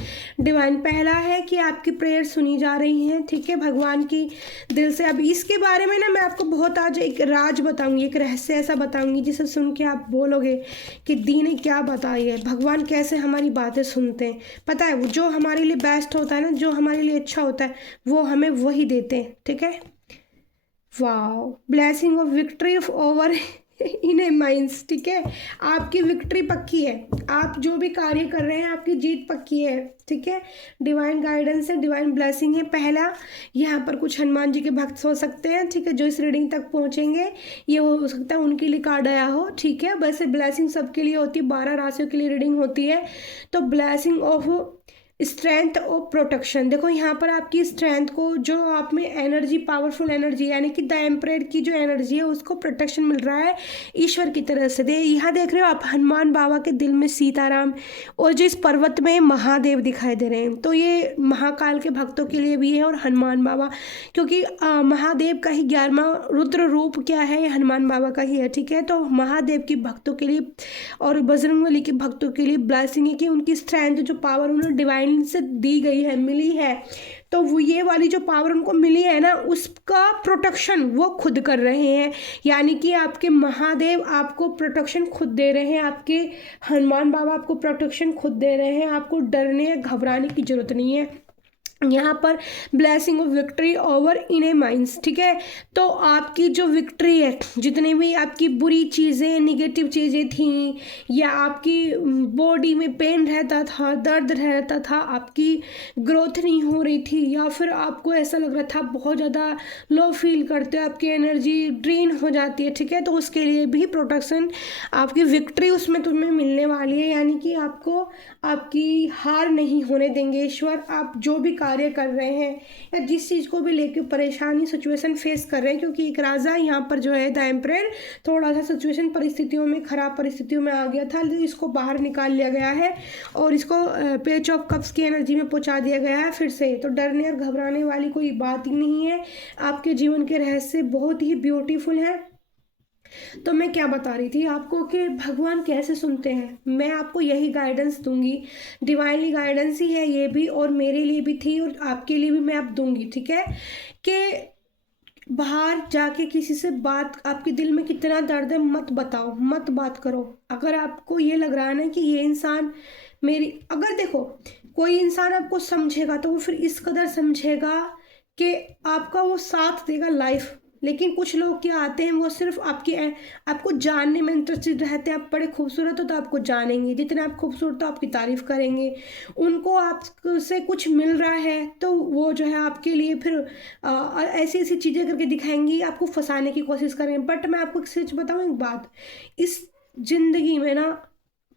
डिवाइन। पहला है कि आपकी प्रेयर सुनी जा रही हैं, ठीक है, भगवान की दिल से। अब इसके बारे में ना मैं आपको बहुत आज एक राज बताऊंगी, एक रहस्य ऐसा बताऊंगी जिसे सुन के आप बोलोगे कि दी ने क्या बताई है, भगवान कैसे हमारी बातें सुनते हैं। पता है, जो हमारे लिए बेस्ट होता है ना, जो हमारे लिए अच्छा होता है, वो हमें वही देते हैं, ठीक है। Wow, blessing of victory over in A mines, ठीक है। आपकी विक्ट्री पक्की है, आप जो भी कार्य कर रहे हैं आपकी जीत पक्की है, ठीक है। डिवाइन गाइडेंस है, डिवाइन ब्लेसिंग है। पहला, यहाँ पर कुछ हनुमान जी के भक्त हो सकते हैं, ठीक है, जो इस रीडिंग तक पहुँचेंगे। ये हो सकता है उनके लिए कार्ड आया हो, ठीक है। वैसे ब्लेसिंग सबके लिए होती है, 12 राशियों के लिए रीडिंग होती है। तो ब्लेसिंग ऑफ स्ट्रेंथ और प्रोटेक्शन, देखो यहाँ पर आपकी स्ट्रेंथ को, जो आप में एनर्जी, पावरफुल एनर्जी, यानी कि द एम्परर की जो एनर्जी है उसको प्रोटेक्शन मिल रहा है ईश्वर की तरफ से। यहाँ देख रहे हो आप हनुमान बाबा के दिल में सीताराम, और जो इस पर्वत में महादेव दिखाई दे रहे हैं, तो ये महाकाल के भक्तों के लिए भी है। और हनुमान बाबा, क्योंकि महादेव का ही 11वां रुद्र रूप क्या है, हनुमान बाबा का ही है, ठीक है। तो महादेव के भक्तों के लिए और बजरंगबली के भक्तों के लिए ब्लेसिंग है कि उनकी स्ट्रेंथ, जो पावर उन्हें डिवाइन से दी गई है, मिली है, तो वो ये वाली जो पावर उनको मिली है ना, उसका प्रोटेक्शन वो खुद कर रहे हैं। यानी कि आपके महादेव आपको प्रोटेक्शन खुद दे रहे हैं, आपके हनुमान बाबा आपको प्रोटेक्शन खुद दे रहे हैं। आपको डरने घबराने की जरूरत नहीं है। यहाँ पर ब्लेसिंग ऑफ विक्ट्री ओवर इने माइंड्स, ठीक है। तो आपकी जो विक्ट्री है, जितने भी आपकी बुरी चीज़ें, निगेटिव चीज़ें थीं, या आपकी बॉडी में पेन रहता था, दर्द रहता था, आपकी ग्रोथ नहीं हो रही थी, या फिर आपको ऐसा लग रहा था बहुत ज़्यादा लो फील करते हो, आपकी एनर्जी ड्रेन हो जाती है, ठीक है, तो उसके लिए भी प्रोटेक्शन, आपकी विक्ट्री उसमें तुम्हें मिलने वाली है। यानी कि आपको आपकी हार नहीं होने देंगे ईश्वर। आप जो भी कार्य कर रहे हैं या जिस चीज़ को भी लेकर परेशानी सिचुएशन फेस कर रहे हैं, क्योंकि एक राजा यहाँ पर जो है द एम्परर थोड़ा सा सिचुएशन परिस्थितियों में, खराब परिस्थितियों में आ गया था, इसको बाहर निकाल लिया गया है और इसको पेज ऑफ कप्स की एनर्जी में पहुँचा दिया गया है फिर से। तो डरने और घबराने वाली कोई बात ही नहीं है। आपके जीवन के रहस्य बहुत ही ब्यूटीफुल हैं। तो मैं क्या बता रही थी आपको कि भगवान कैसे सुनते हैं, मैं आपको यही गाइडेंस दूंगी। डिवाइनली गाइडेंस ही है ये भी, और मेरे लिए भी थी और आपके लिए भी मैं अब दूंगी, ठीक है। कि बाहर जाके किसी से बात, आपके दिल में कितना दर्द है मत बताओ, मत बात करो। अगर आपको ये लग रहा है ना कि ये इंसान मेरी, अगर देखो कोई इंसान आपको समझेगा तो वो फिर इस कदर समझेगा कि आपका वो साथ देगा लाइफ। लेकिन कुछ लोग क्या आते हैं, वो सिर्फ आपको जानने में इंटरेस्टेड रहते हैं। आप बड़े खूबसूरत हो तो आपको जानेंगे, जितने आप खूबसूरत हो आपकी तारीफ करेंगे। उनको आपसे कुछ मिल रहा है तो वो जो है आपके लिए फिर ऐसी ऐसी चीज़ें करके दिखाएंगी, आपको फंसाने की कोशिश करेंगे। बट मैं आपको एक सच बताऊँ, एक बात, इस जिंदगी में ना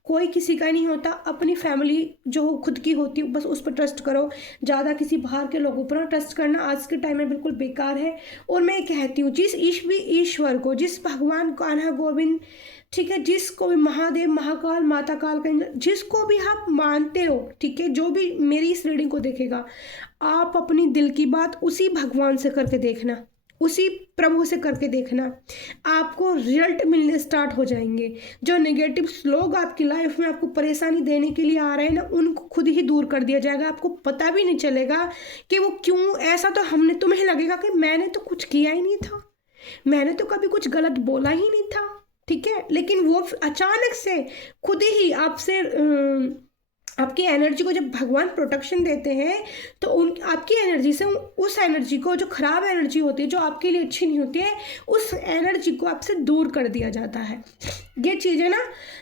कोई किसी का नहीं होता। अपनी फैमिली जो खुद की होती है बस उस पर ट्रस्ट करो। ज़्यादा किसी बाहर के लोगों पर ट्रस्ट करना आज के टाइम में बिल्कुल बेकार है। और मैं कहती हूँ जिस ईश्वर को, जिस भगवान को, कान्हा गोविंद, ठीक है, जिसको भी महादेव, महाकाल, माता काल का, जिसको भी आप मानते हो, ठीक है, जो भी मेरी इस रीडिंग को देखेगा, आप अपनी दिल की बात उसी भगवान से करके देखना, उसी प्रभु से करके देखना, आपको रिजल्ट मिलने स्टार्ट हो जाएंगे। जो नेगेटिव लोग आपकी लाइफ में आपको परेशानी देने के लिए आ रहे हैं ना, उनको खुद ही दूर कर दिया जाएगा। आपको पता भी नहीं चलेगा कि वो क्यों ऐसा, तो हमने, तुम्हें लगेगा कि मैंने तो कुछ किया ही नहीं था, मैंने तो कभी कुछ गलत बोला ही नहीं था, ठीक है। लेकिन वो अचानक से खुद ही आपसे आपकी एनर्जी को जब भगवान प्रोटेक्शन देते हैं तो उन आपकी एनर्जी से, उस एनर्जी को, जो खराब एनर्जी होती है, जो आपके लिए अच्छी नहीं होती है, उस एनर्जी को आपसे दूर कर दिया जाता है। ये चीज़ें ना,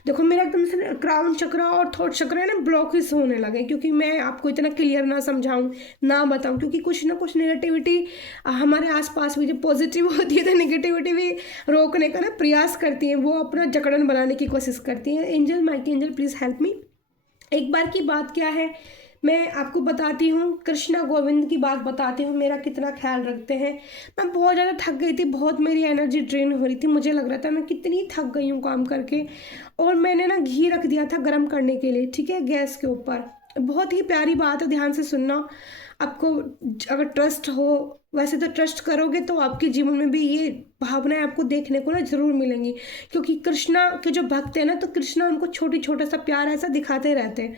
देखो मेरा एकदम से क्राउन चक्र और थॉट चक्र है ना ब्लॉकेज होने लगे, क्योंकि मैं आपको इतना क्लियर ना समझाऊं, ना बताऊं, क्योंकि कुछ ना कुछ नेगेटिविटी हमारे आसपास भी जो पॉजिटिव होती है तो नेगेटिविटी भी रोकने का ना प्रयास करती है, वो अपना जकड़न बनाने की कोशिश करती है। Angel, Mike angel, please help me. एक बार की बात क्या है, मैं आपको बताती हूँ, कृष्णा गोविंद की बात बताती हूँ, मेरा कितना ख्याल रखते हैं। मैं बहुत ज़्यादा थक गई थी, बहुत मेरी एनर्जी ड्रेन हो रही थी, मुझे लग रहा था मैं कितनी थक गई हूँ काम करके। और मैंने ना घी रख दिया था गर्म करने के लिए, ठीक है, गैस के ऊपर। बहुत ही प्यारी बात है, ध्यान से सुनना। आपको अगर ट्रस्ट हो, वैसे तो ट्रस्ट करोगे तो आपके जीवन में भी ये भावनाएं आपको देखने को ना जरूर मिलेंगी, क्योंकि कृष्णा के जो भक्त हैं ना, तो कृष्णा उनको छोटा सा प्यार ऐसा दिखाते रहते हैं।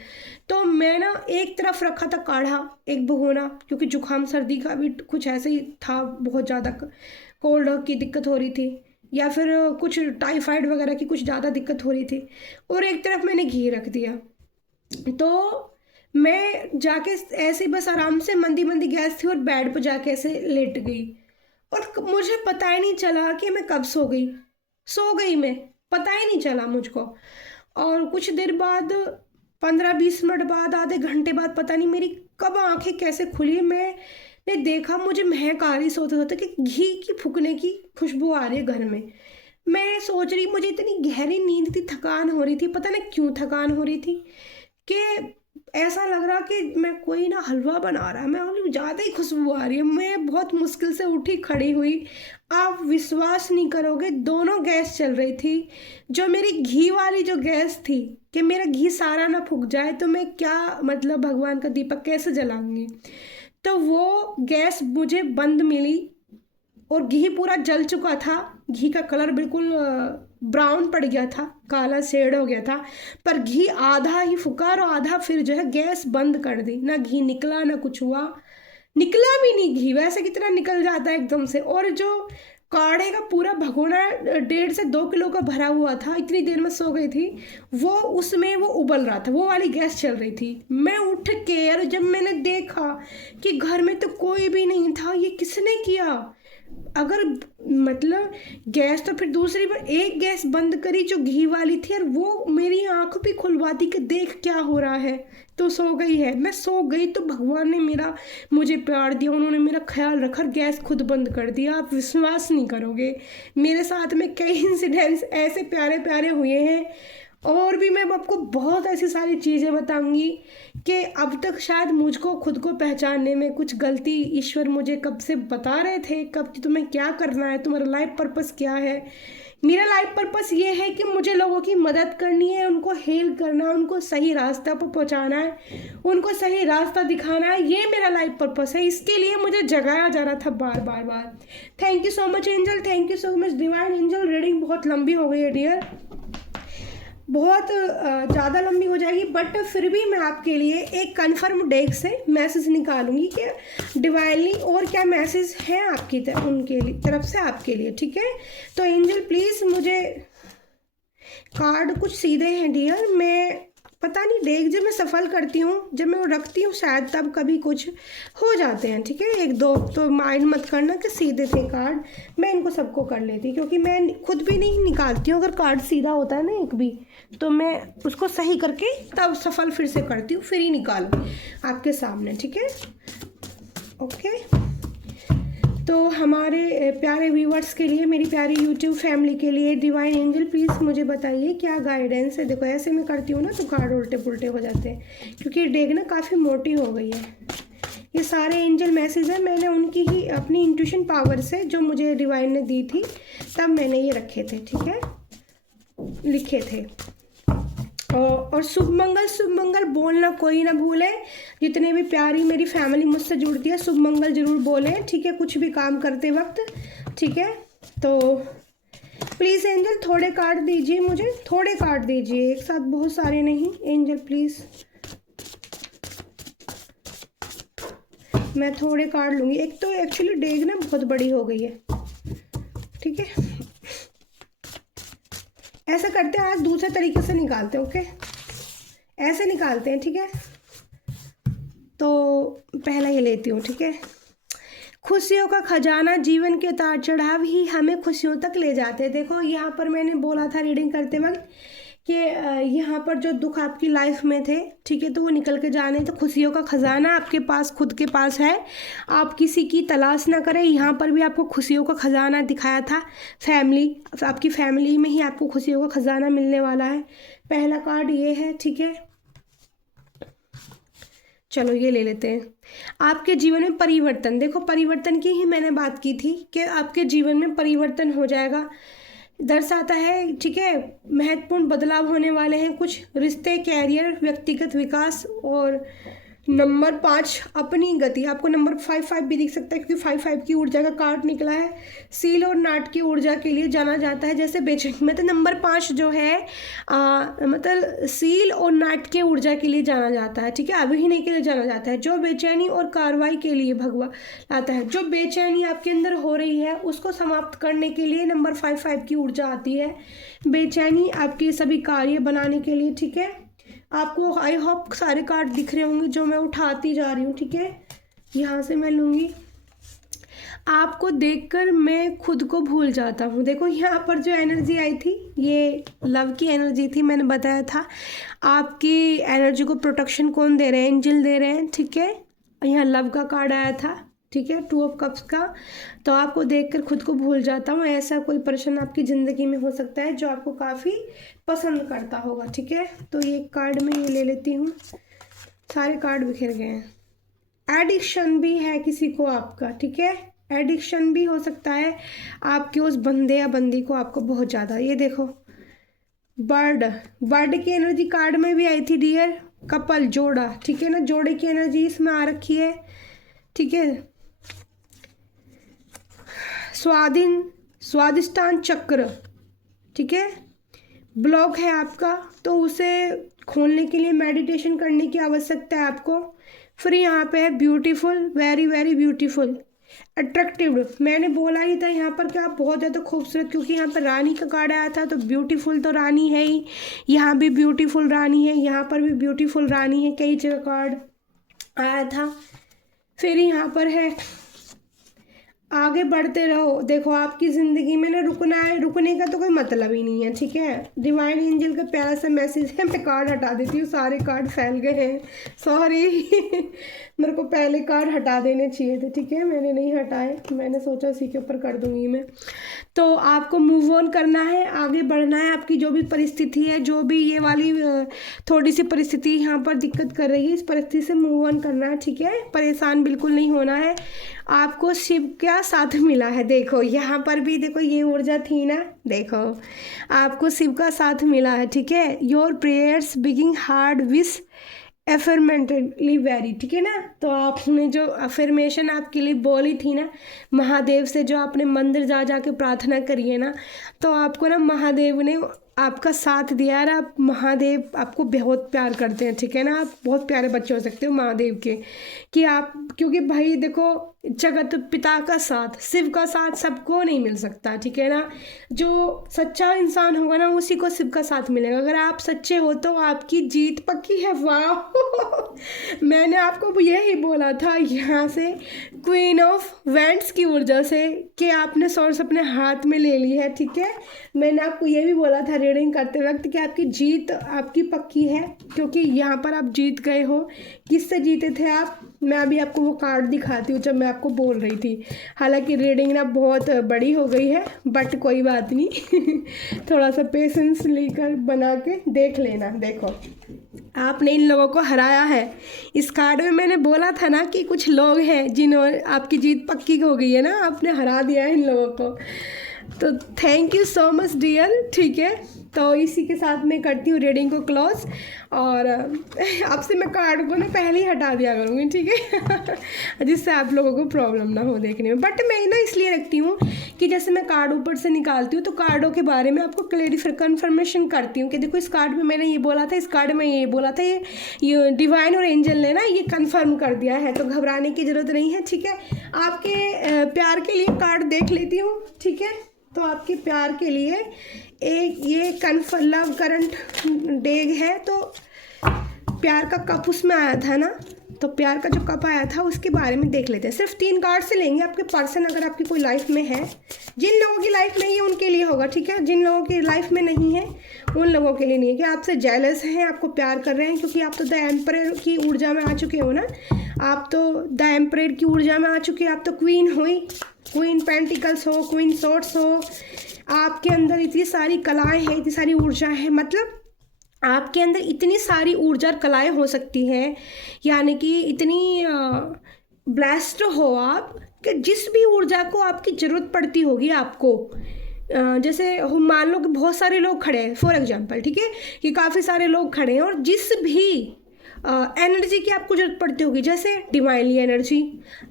तो मैं ना एक तरफ रखा था काढ़ा, एक भगोना, क्योंकि जुकाम सर्दी का भी कुछ ऐसे ही था, बहुत ज़्यादा कोल्ड की दिक्कत हो रही थी, या फिर कुछ टाइफाइड वगैरह की कुछ ज़्यादा दिक्कत हो रही थी, और एक तरफ मैंने घी रख दिया। तो मैं जाके ऐसे बस आराम से, मंदी मंदी गैस थी, और बेड पर जाके ऐसे लेट गई, और मुझे पता ही नहीं चला कि मैं कब सो गई मैं, पता ही नहीं चला मुझको। और कुछ देर बाद, 15-20 मिनट बाद, आधे घंटे बाद, पता नहीं मेरी कब आंखें कैसे खुली, मैंने देखा मुझे महक आ रही सोते सोते कि घी की फूकने की खुशबू आ रही है घर में। मैं सोच रही, मुझे इतनी गहरी नींद थी, थकान हो रही थी, पता नहीं क्यों थकान हो रही थी, कि ऐसा लग रहा कि मैं कोई ना हलवा बना रहा है, मैं बोली ज़्यादा ही खुशबू आ रही है। मैं बहुत मुश्किल से उठी, खड़ी हुई, आप विश्वास नहीं करोगे, दोनों गैस चल रही थी। जो मेरी घी वाली जो गैस थी, कि मेरा घी सारा ना फूक जाए, तो मैं क्या मतलब भगवान का दीपक कैसे जलाऊंगी, तो वो गैस मुझे बंद मिली, और घी पूरा जल चुका था, घी का कलर बिल्कुल ब्राउन पड़ गया था, काला शेड हो गया था, पर घी आधा ही फुका और आधा फिर जो है गैस बंद कर दी, ना घी निकला ना कुछ हुआ, निकला भी नहीं घी, वैसे कितना निकल जाता है एकदम से। और जो काढ़े का पूरा भगोना 1.5 से 2 किलो का भरा हुआ था, इतनी देर में सो गई थी वो, उसमें वो उबल रहा था, वो वाली गैस चल रही थी। मैं उठ के यार जब मैंने देखा कि घर में तो कोई भी नहीं था, ये किसने किया? अगर मतलब गैस तो फिर दूसरी बार एक गैस बंद करी जो घी वाली थी, और वो मेरी आंख भी खुलवाती कि देख क्या हो रहा है, तो सो गई है। मैं सो गई तो भगवान ने मेरा मुझे प्यार दिया, उन्होंने मेरा ख्याल रखा, गैस खुद बंद कर दिया। आप विश्वास नहीं करोगे, मेरे साथ में कई इंसिडेंट्स ऐसे प्यारे प्यारे हुए हैं, और भी मैं आपको बहुत ऐसी सारी चीज़ें बताऊंगी कि अब तक शायद मुझको खुद को पहचानने में कुछ गलती ईश्वर मुझे कब से बता रहे थे, कब कि तुम्हें क्या करना है, तुम्हारा लाइफ पर्पस क्या है। मेरा लाइफ पर्पस ये है कि मुझे लोगों की मदद करनी है, उनको हेल्प करना है, उनको सही रास्ता पर पहुंचाना है, उनको सही रास्ता दिखाना है, ये मेरा लाइफ पर्पस है। इसके लिए मुझे जगाया जा रहा था बार बार बार। Thank you so much angel, thank you so much divine angel. Reading बहुत लंबी हो गई है डियर, बहुत ज़्यादा लंबी हो जाएगी, बट फिर भी मैं आपके लिए एक कन्फर्म डेक से मैसेज निकालूंगी कि डिवाइनली और क्या मैसेज है आपकी उनके लिए तरफ से आपके लिए, ठीक है। तो एंजल प्लीज़ मुझे कार्ड कुछ सीधे हैं डियर, मैं पता नहीं डेक जब मैं सफल करती हूँ, जब मैं वो रखती हूँ शायद तब कभी कुछ हो जाते हैं, ठीक है। एक दो तो माइंड मत करना कि सीधे थे कार्ड, मैं इनको सबको कर लेती, क्योंकि मैं खुद भी नहीं निकालती हूँ अगर कार्ड सीधा होता है ना एक भी, तो मैं उसको सही करके तब सफल फिर से करती हूँ, फिर ही निकालूँ आपके सामने, ठीक है। ओके, तो हमारे प्यारे व्यूवर्स के लिए, मेरी प्यारी यूट्यूब फैमिली के लिए डिवाइन एंजल प्लीज़ मुझे बताइए क्या गाइडेंस है। देखो ऐसे मैं करती हूँ ना तो कार्ड उल्टे पुल्टे हो जाते हैं, क्योंकि डेग ना काफ़ी मोटी हो गई है। ये सारे एंजल मैसेज हैं, मैंने उनकी ही अपनी इंट्यूशन पावर से जो मुझे डिवाइन ने दी थी तब मैंने ये रखे थे, ठीक है, लिखे थे। और शुभ मंगल बोलना कोई ना भूले, जितने भी प्यारी मेरी फैमिली मुझसे जुड़ती है शुभ मंगल जरूर बोलें, ठीक है, कुछ भी काम करते वक्त, ठीक है। तो प्लीज़ एंजल थोड़े कार्ड दीजिए मुझे, थोड़े कार्ड दीजिए, एक साथ बहुत सारे नहीं एंजल प्लीज़, मैं थोड़े कार्ड लूँगी। एक तो एक्चुअली डेग ना बहुत बड़ी हो गई है, ठीक है। ऐसा करते हैं, आज दूसरे तरीके से निकालते हैं, ओके, ऐसे निकालते हैं, ठीक है। तो पहला ये लेती हूँ, ठीक है। खुशियों का खजाना, जीवन के उतार चढ़ाव ही हमें खुशियों तक ले जाते हैं। देखो यहाँ पर मैंने बोला था रीडिंग करते वक्त कि यहाँ पर जो दुख आपकी लाइफ में थे, ठीक है, तो वो निकल के जाने, तो खुशियों का खजाना आपके पास खुद के पास है, आप किसी की तलाश ना करें। यहाँ पर भी आपको खुशियों का खजाना दिखाया था, फैमिली, आपकी फैमिली में ही आपको खुशियों का खजाना मिलने वाला है। पहला कार्ड ये है, ठीक है, चलो ये ले लेते हैं। आपके जीवन में परिवर्तन, देखो परिवर्तन की ही मैंने बात की थी कि आपके जीवन में परिवर्तन हो जाएगा, दर्शाता है, ठीक है, महत्वपूर्ण बदलाव होने वाले हैं, कुछ रिश्ते, कैरियर, व्यक्तिगत विकास। और नंबर 5 अपनी गति, आपको नंबर 5 भी दिख सकता है क्योंकि 5 की ऊर्जा का कार्ड निकला है। सील और नाट की ऊर्जा के लिए जाना जाता है, जैसे बेचैनी, मतलब नंबर 5 जो है मतलब सील और नाट के ऊर्जा के लिए जाना जाता है, ठीक है, अभिनय के लिए जाना जाता है, जो बेचैनी और कार्रवाई के लिए भगवा आता है। जो बेचैनी आपके अंदर हो रही है उसको समाप्त करने के लिए नंबर 5 की ऊर्जा आती है, बेचैनी आपके सभी कार्य बनाने के लिए, ठीक है। आपको आई होप सारे कार्ड दिख रहे होंगे जो मैं उठाती जा रही हूँ, ठीक है, यहाँ से मैं लूँगी। आपको देखकर मैं खुद को भूल जाता हूँ, देखो यहाँ पर जो एनर्जी आई थी ये लव की एनर्जी थी, मैंने बताया था आपकी एनर्जी को प्रोटेक्शन कौन दे रहे हैं, एंजल दे रहे हैं, ठीक है। यहाँ लव का कार्ड आया था, ठीक है, 2 ऑफ कप्स का, तो आपको देखकर खुद को भूल जाता हूँ, ऐसा कोई पर्सन आपकी ज़िंदगी में हो सकता है जो आपको काफ़ी पसंद करता होगा, ठीक है। तो ये कार्ड में ये ले लेती हूँ, सारे कार्ड बिखर गए हैं। एडिक्शन भी है किसी को आपका, ठीक है, एडिक्शन भी हो सकता है आपके उस बंदे या बंदी को आपको बहुत ज़्यादा। ये देखो बर्ड की एनर्जी कार्ड में भी आई थी डियर, कपल, जोड़ा, ठीक है ना, जोड़े की एनर्जी इसमें आ रखी है, ठीक है। स्वादिष्टान चक्र, ठीक है, ब्लॉक है आपका, तो उसे खोलने के लिए मेडिटेशन करने की आवश्यकता है आपको। फिर यहाँ पे है beautiful, very very beautiful, attractive, मैंने बोला ही था यहाँ पर कि आप बहुत ज़्यादा खूबसूरत, क्योंकि यहाँ पर रानी का कार्ड आया था तो ब्यूटीफुल तो रानी है ही, यहाँ भी ब्यूटीफुल रानी है, यहाँ पर भी ब्यूटीफुल रानी है, कई जगह कार्ड आया था। फिर यहाँ पर है आगे बढ़ते रहो। देखो आपकी ज़िंदगी में ना रुकना है, रुकने का तो कोई मतलब ही नहीं है, ठीक है। डिवाइन एंजल का प्यारा सा मैसेज है। मैं कार्ड हटा देती हूँ, सारे कार्ड फैल गए हैं, सॉरी मेरे को पहले कार्ड हटा देने चाहिए थे, ठीक है, मैंने नहीं हटाए, मैंने सोचा उसी के ऊपर कर दूँगी मैं। तो आपको मूव ऑन करना है, आगे बढ़ना है। आपकी जो भी परिस्थिति है, जो भी ये वाली थोड़ी सी परिस्थिति यहाँ पर दिक्कत कर रही है, इस परिस्थिति से मूव ऑन करना है, ठीक है। परेशान बिल्कुल नहीं होना है। आपको शिव का साथ मिला है, देखो यहाँ पर भी देखो ये ऊर्जा थी ना, देखो आपको शिव का साथ मिला है, ठीक है। Your prayers being heard with affirmatively very, ठीक है ना। तो आपने जो अफर्मेशन आपके लिए बोली थी ना, महादेव से जो आपने मंदिर जा जा के प्रार्थना करी है ना, तो आपको ना महादेव ने आपका साथ दिया है। आप महादेव आपको बहुत प्यार करते हैं, ठीक है ना। आप बहुत प्यारे बच्चे हो सकते हो महादेव के, कि आप, क्योंकि भाई देखो जगत पिता का साथ, शिव का साथ सबको नहीं मिल सकता, ठीक है ना। जो सच्चा इंसान होगा ना उसी को शिव का साथ मिलेगा। अगर आप सच्चे हो तो आपकी जीत पक्की है। वाह मैंने आपको यही बोला था यहाँ से क्वीन ऑफ वैंड्स की ऊर्जा से कि आपने सोर्स अपने हाथ में ले ली है, ठीक है। मैंने आपको ये भी बोला था रीडिंग करते वक्त कि आपकी जीत आपकी पक्की है, क्योंकि यहाँ पर आप जीत गए हो। किससे जीते थे आप, मैं अभी आपको वो कार्ड दिखाती हूँ जब मैं आपको बोल रही थी। हालांकि रीडिंग ना बहुत बड़ी हो गई है, बट कोई बात नहीं थोड़ा सा पेशेंस लेकर बना के देख लेना। देखो आपने इन लोगों को हराया है। इस कार्ड में मैंने बोला था ना कि कुछ लोग हैं जिन्होंने आपकी जीत पक्की हो गई है ना, आपने हरा दिया है इन लोगों को। तो thank you so much dear, ठीक है। तो इसी के साथ मैं करती हूँ रीडिंग को क्लोज, और आपसे मैं कार्ड को ना पहले ही हटा दिया करूँगी, ठीक है जिससे आप लोगों को प्रॉब्लम ना हो देखने में। बट मैं ना इसलिए रखती हूँ कि जैसे मैं कार्ड ऊपर से निकालती हूँ तो कार्डों के बारे में आपको क्लेरिफाई कन्फर्मेशन करती हूँ कि देखो इस कार्ड में मैंने ये बोला था, इस कार्ड में ये बोला था, ये डिवाइन और एंजल ने ना ये कन्फर्म कर दिया है, तो घबराने की ज़रूरत नहीं है, ठीक है। आपके प्यार के लिए कार्ड देख लेती हूँ, ठीक है। तो आपके प्यार के लिए एक ये लव करंट डेग है, तो प्यार का कप उसमें आया था ना, तो प्यार का जो कप आया था उसके बारे में देख लेते हैं। सिर्फ 3 कार्ड से लेंगे। आपके पर्सन अगर आपकी कोई लाइफ में है, जिन लोगों की लाइफ में है उनके लिए होगा, ठीक है। जिन लोगों की लाइफ में नहीं है उन लोगों के लिए नहीं है, कि आपसे जेलस हैं, आपको प्यार कर रहे हैं, क्योंकि आप तो द एम्परर की ऊर्जा में आ चुके हो ना। आप तो द एम्परर की ऊर्जा में आ चुके हैं, आप तो क्वीन हुई, क्वीन पेंटिकल्स हो, क्वीन सोर्ट्स हो। आपके अंदर इतनी सारी कलाएं हैं, इतनी सारी ऊर्जा है, मतलब आपके अंदर इतनी सारी ऊर्जा और कलाएं हो सकती हैं, यानी कि इतनी ब्लेस्ड हो आप कि जिस भी ऊर्जा को आपकी ज़रूरत पड़ती होगी आपको, जैसे मान लो कि बहुत सारे लोग खड़े हैं फॉर एग्जांपल, ठीक है, कि काफ़ी सारे लोग खड़े हैं और जिस भी एनर्जी की आपको जरूरत पड़ती होगी, जैसे डिवाइनली एनर्जी,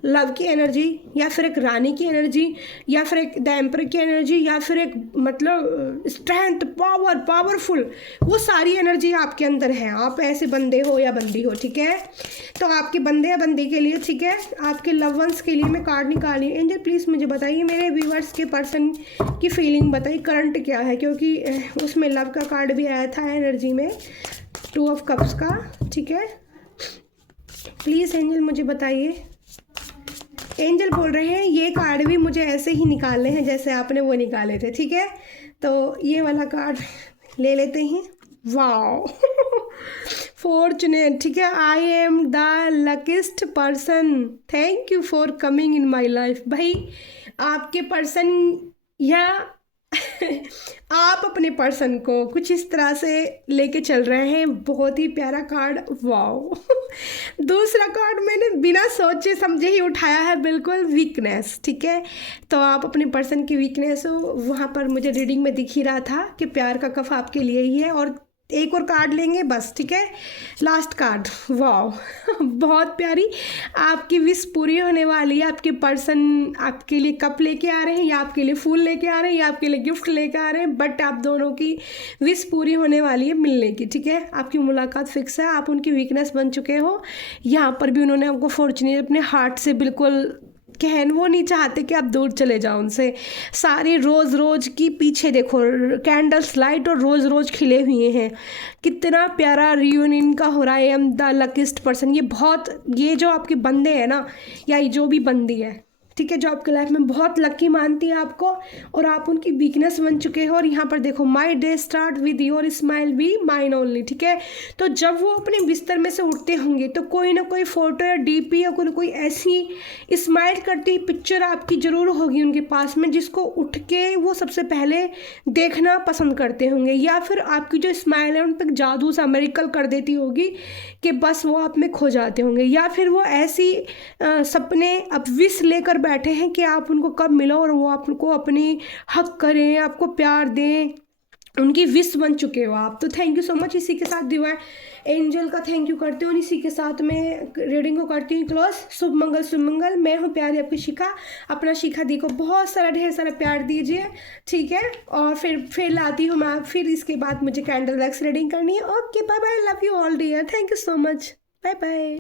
लव की एनर्जी, या फिर एक रानी की एनर्जी, या फिर एक द एम्परर की एनर्जी, या फिर एक मतलब स्ट्रेंथ, पावर, पावरफुल, वो सारी एनर्जी आपके अंदर है। आप ऐसे बंदे हो या बंदी हो, ठीक है। तो आपके बंदे या बंदी के लिए, ठीक है, आपके लव वंस के लिए मैं कार्ड निकाली। एंजल प्लीज़ मुझे बताइए, मेरे व्यूअर्स के पर्सन की फीलिंग बताइए, करंट क्या है, क्योंकि उसमें लव का कार्ड भी आया था एनर्जी में, 2 ऑफ कप्स का, ठीक है। प्लीज़ एंजल मुझे बताइए। एंजल बोल रहे हैं ये कार्ड भी मुझे ऐसे ही निकालने हैं जैसे आपने वो निकाले थे, ठीक है। तो ये वाला कार्ड ले लेते हैं। वाओ फॉर्चुनेट, ठीक है। I am the luckiest person, thank you for coming in my life. भाई आपके पर्सन या आप अपने पर्सन को कुछ इस तरह से लेके चल रहे हैं। बहुत ही प्यारा कार्ड, वाओ दूसरा कार्ड मैंने बिना सोचे समझे ही उठाया है, बिल्कुल वीकनेस, ठीक है। तो आप अपने पर्सन की वीकनेस हो, वहाँ पर मुझे रीडिंग में दिख ही रहा था कि प्यार का कफ आपके लिए ही है। और एक और कार्ड लेंगे बस, ठीक है, लास्ट कार्ड। वाओ बहुत प्यारी, आपकी विश पूरी होने वाली है। आपके पर्सन आपके लिए कप लेके आ रहे हैं, या आपके लिए फूल लेके आ रहे हैं, या आपके लिए गिफ्ट लेके आ रहे हैं, बट आप दोनों की विश पूरी होने वाली है मिलने की, ठीक है। आपकी मुलाकात फिक्स है, आप उनकी वीकनेस बन चुके हो। यहाँ पर भी उन्होंने आपको फॉर्चुनेट अपने हार्ट से बिल्कुल कहन वो नहीं चाहते कि आप दूर चले जाओ उनसे। सारे रोज़ रोज़ की पीछे देखो कैंडल्स लाइट और रोज़ रोज़ खिले हुए हैं। कितना प्यारा रियूनियन का हो रहा है। I am the luckiest person. ये जो आपके बंदे हैं ना, या ये जो भी बंदी है, ठीक है, जो आपके लाइफ में बहुत लकी मानती है आपको, और आप उनकी वीकनेस बन चुके हो। और यहाँ पर देखो my day start with your smile be mine only, ठीक है। तो जब वो अपने बिस्तर में से उठते होंगे तो कोई ना कोई फ़ोटो या डीपी या कोई ऐसी स्माइल करती हुई पिक्चर आपकी ज़रूर होगी उनके पास में, जिसको उठ के वो सबसे पहले देखना पसंद करते होंगे। या फिर आपकी जो स्माइल है उन पर जादू सा मेरिकल कर देती होगी कि बस वो आप में खो जाते होंगे। या फिर वो ऐसी सपने अब विश लेकर बैठे हैं कि आप उनको कब मिलो और वो आपको अपनी हक करें, आपको प्यार दें, उनकी विश बन चुके हो आप। तो थैंक यू सो मच। इसी के साथ डिवाइन एंजल का थैंक यू करती हूँ, इसी के साथ मैं रीडिंग को करती हूँ क्लोज। शुभ मंगल शुभ मंगल। मैं हूँ प्यारी आपकी शिखा। अपना शिखा दी को बहुत सारा ढेर सारा प्यार दीजिए, ठीक है। और फिर लाती हूँ मैं, फिर इसके बाद मुझे कैंडल वैक्स रीडिंग करनी है। Okay bye bye, love you all dear, thank you so much, bye bye.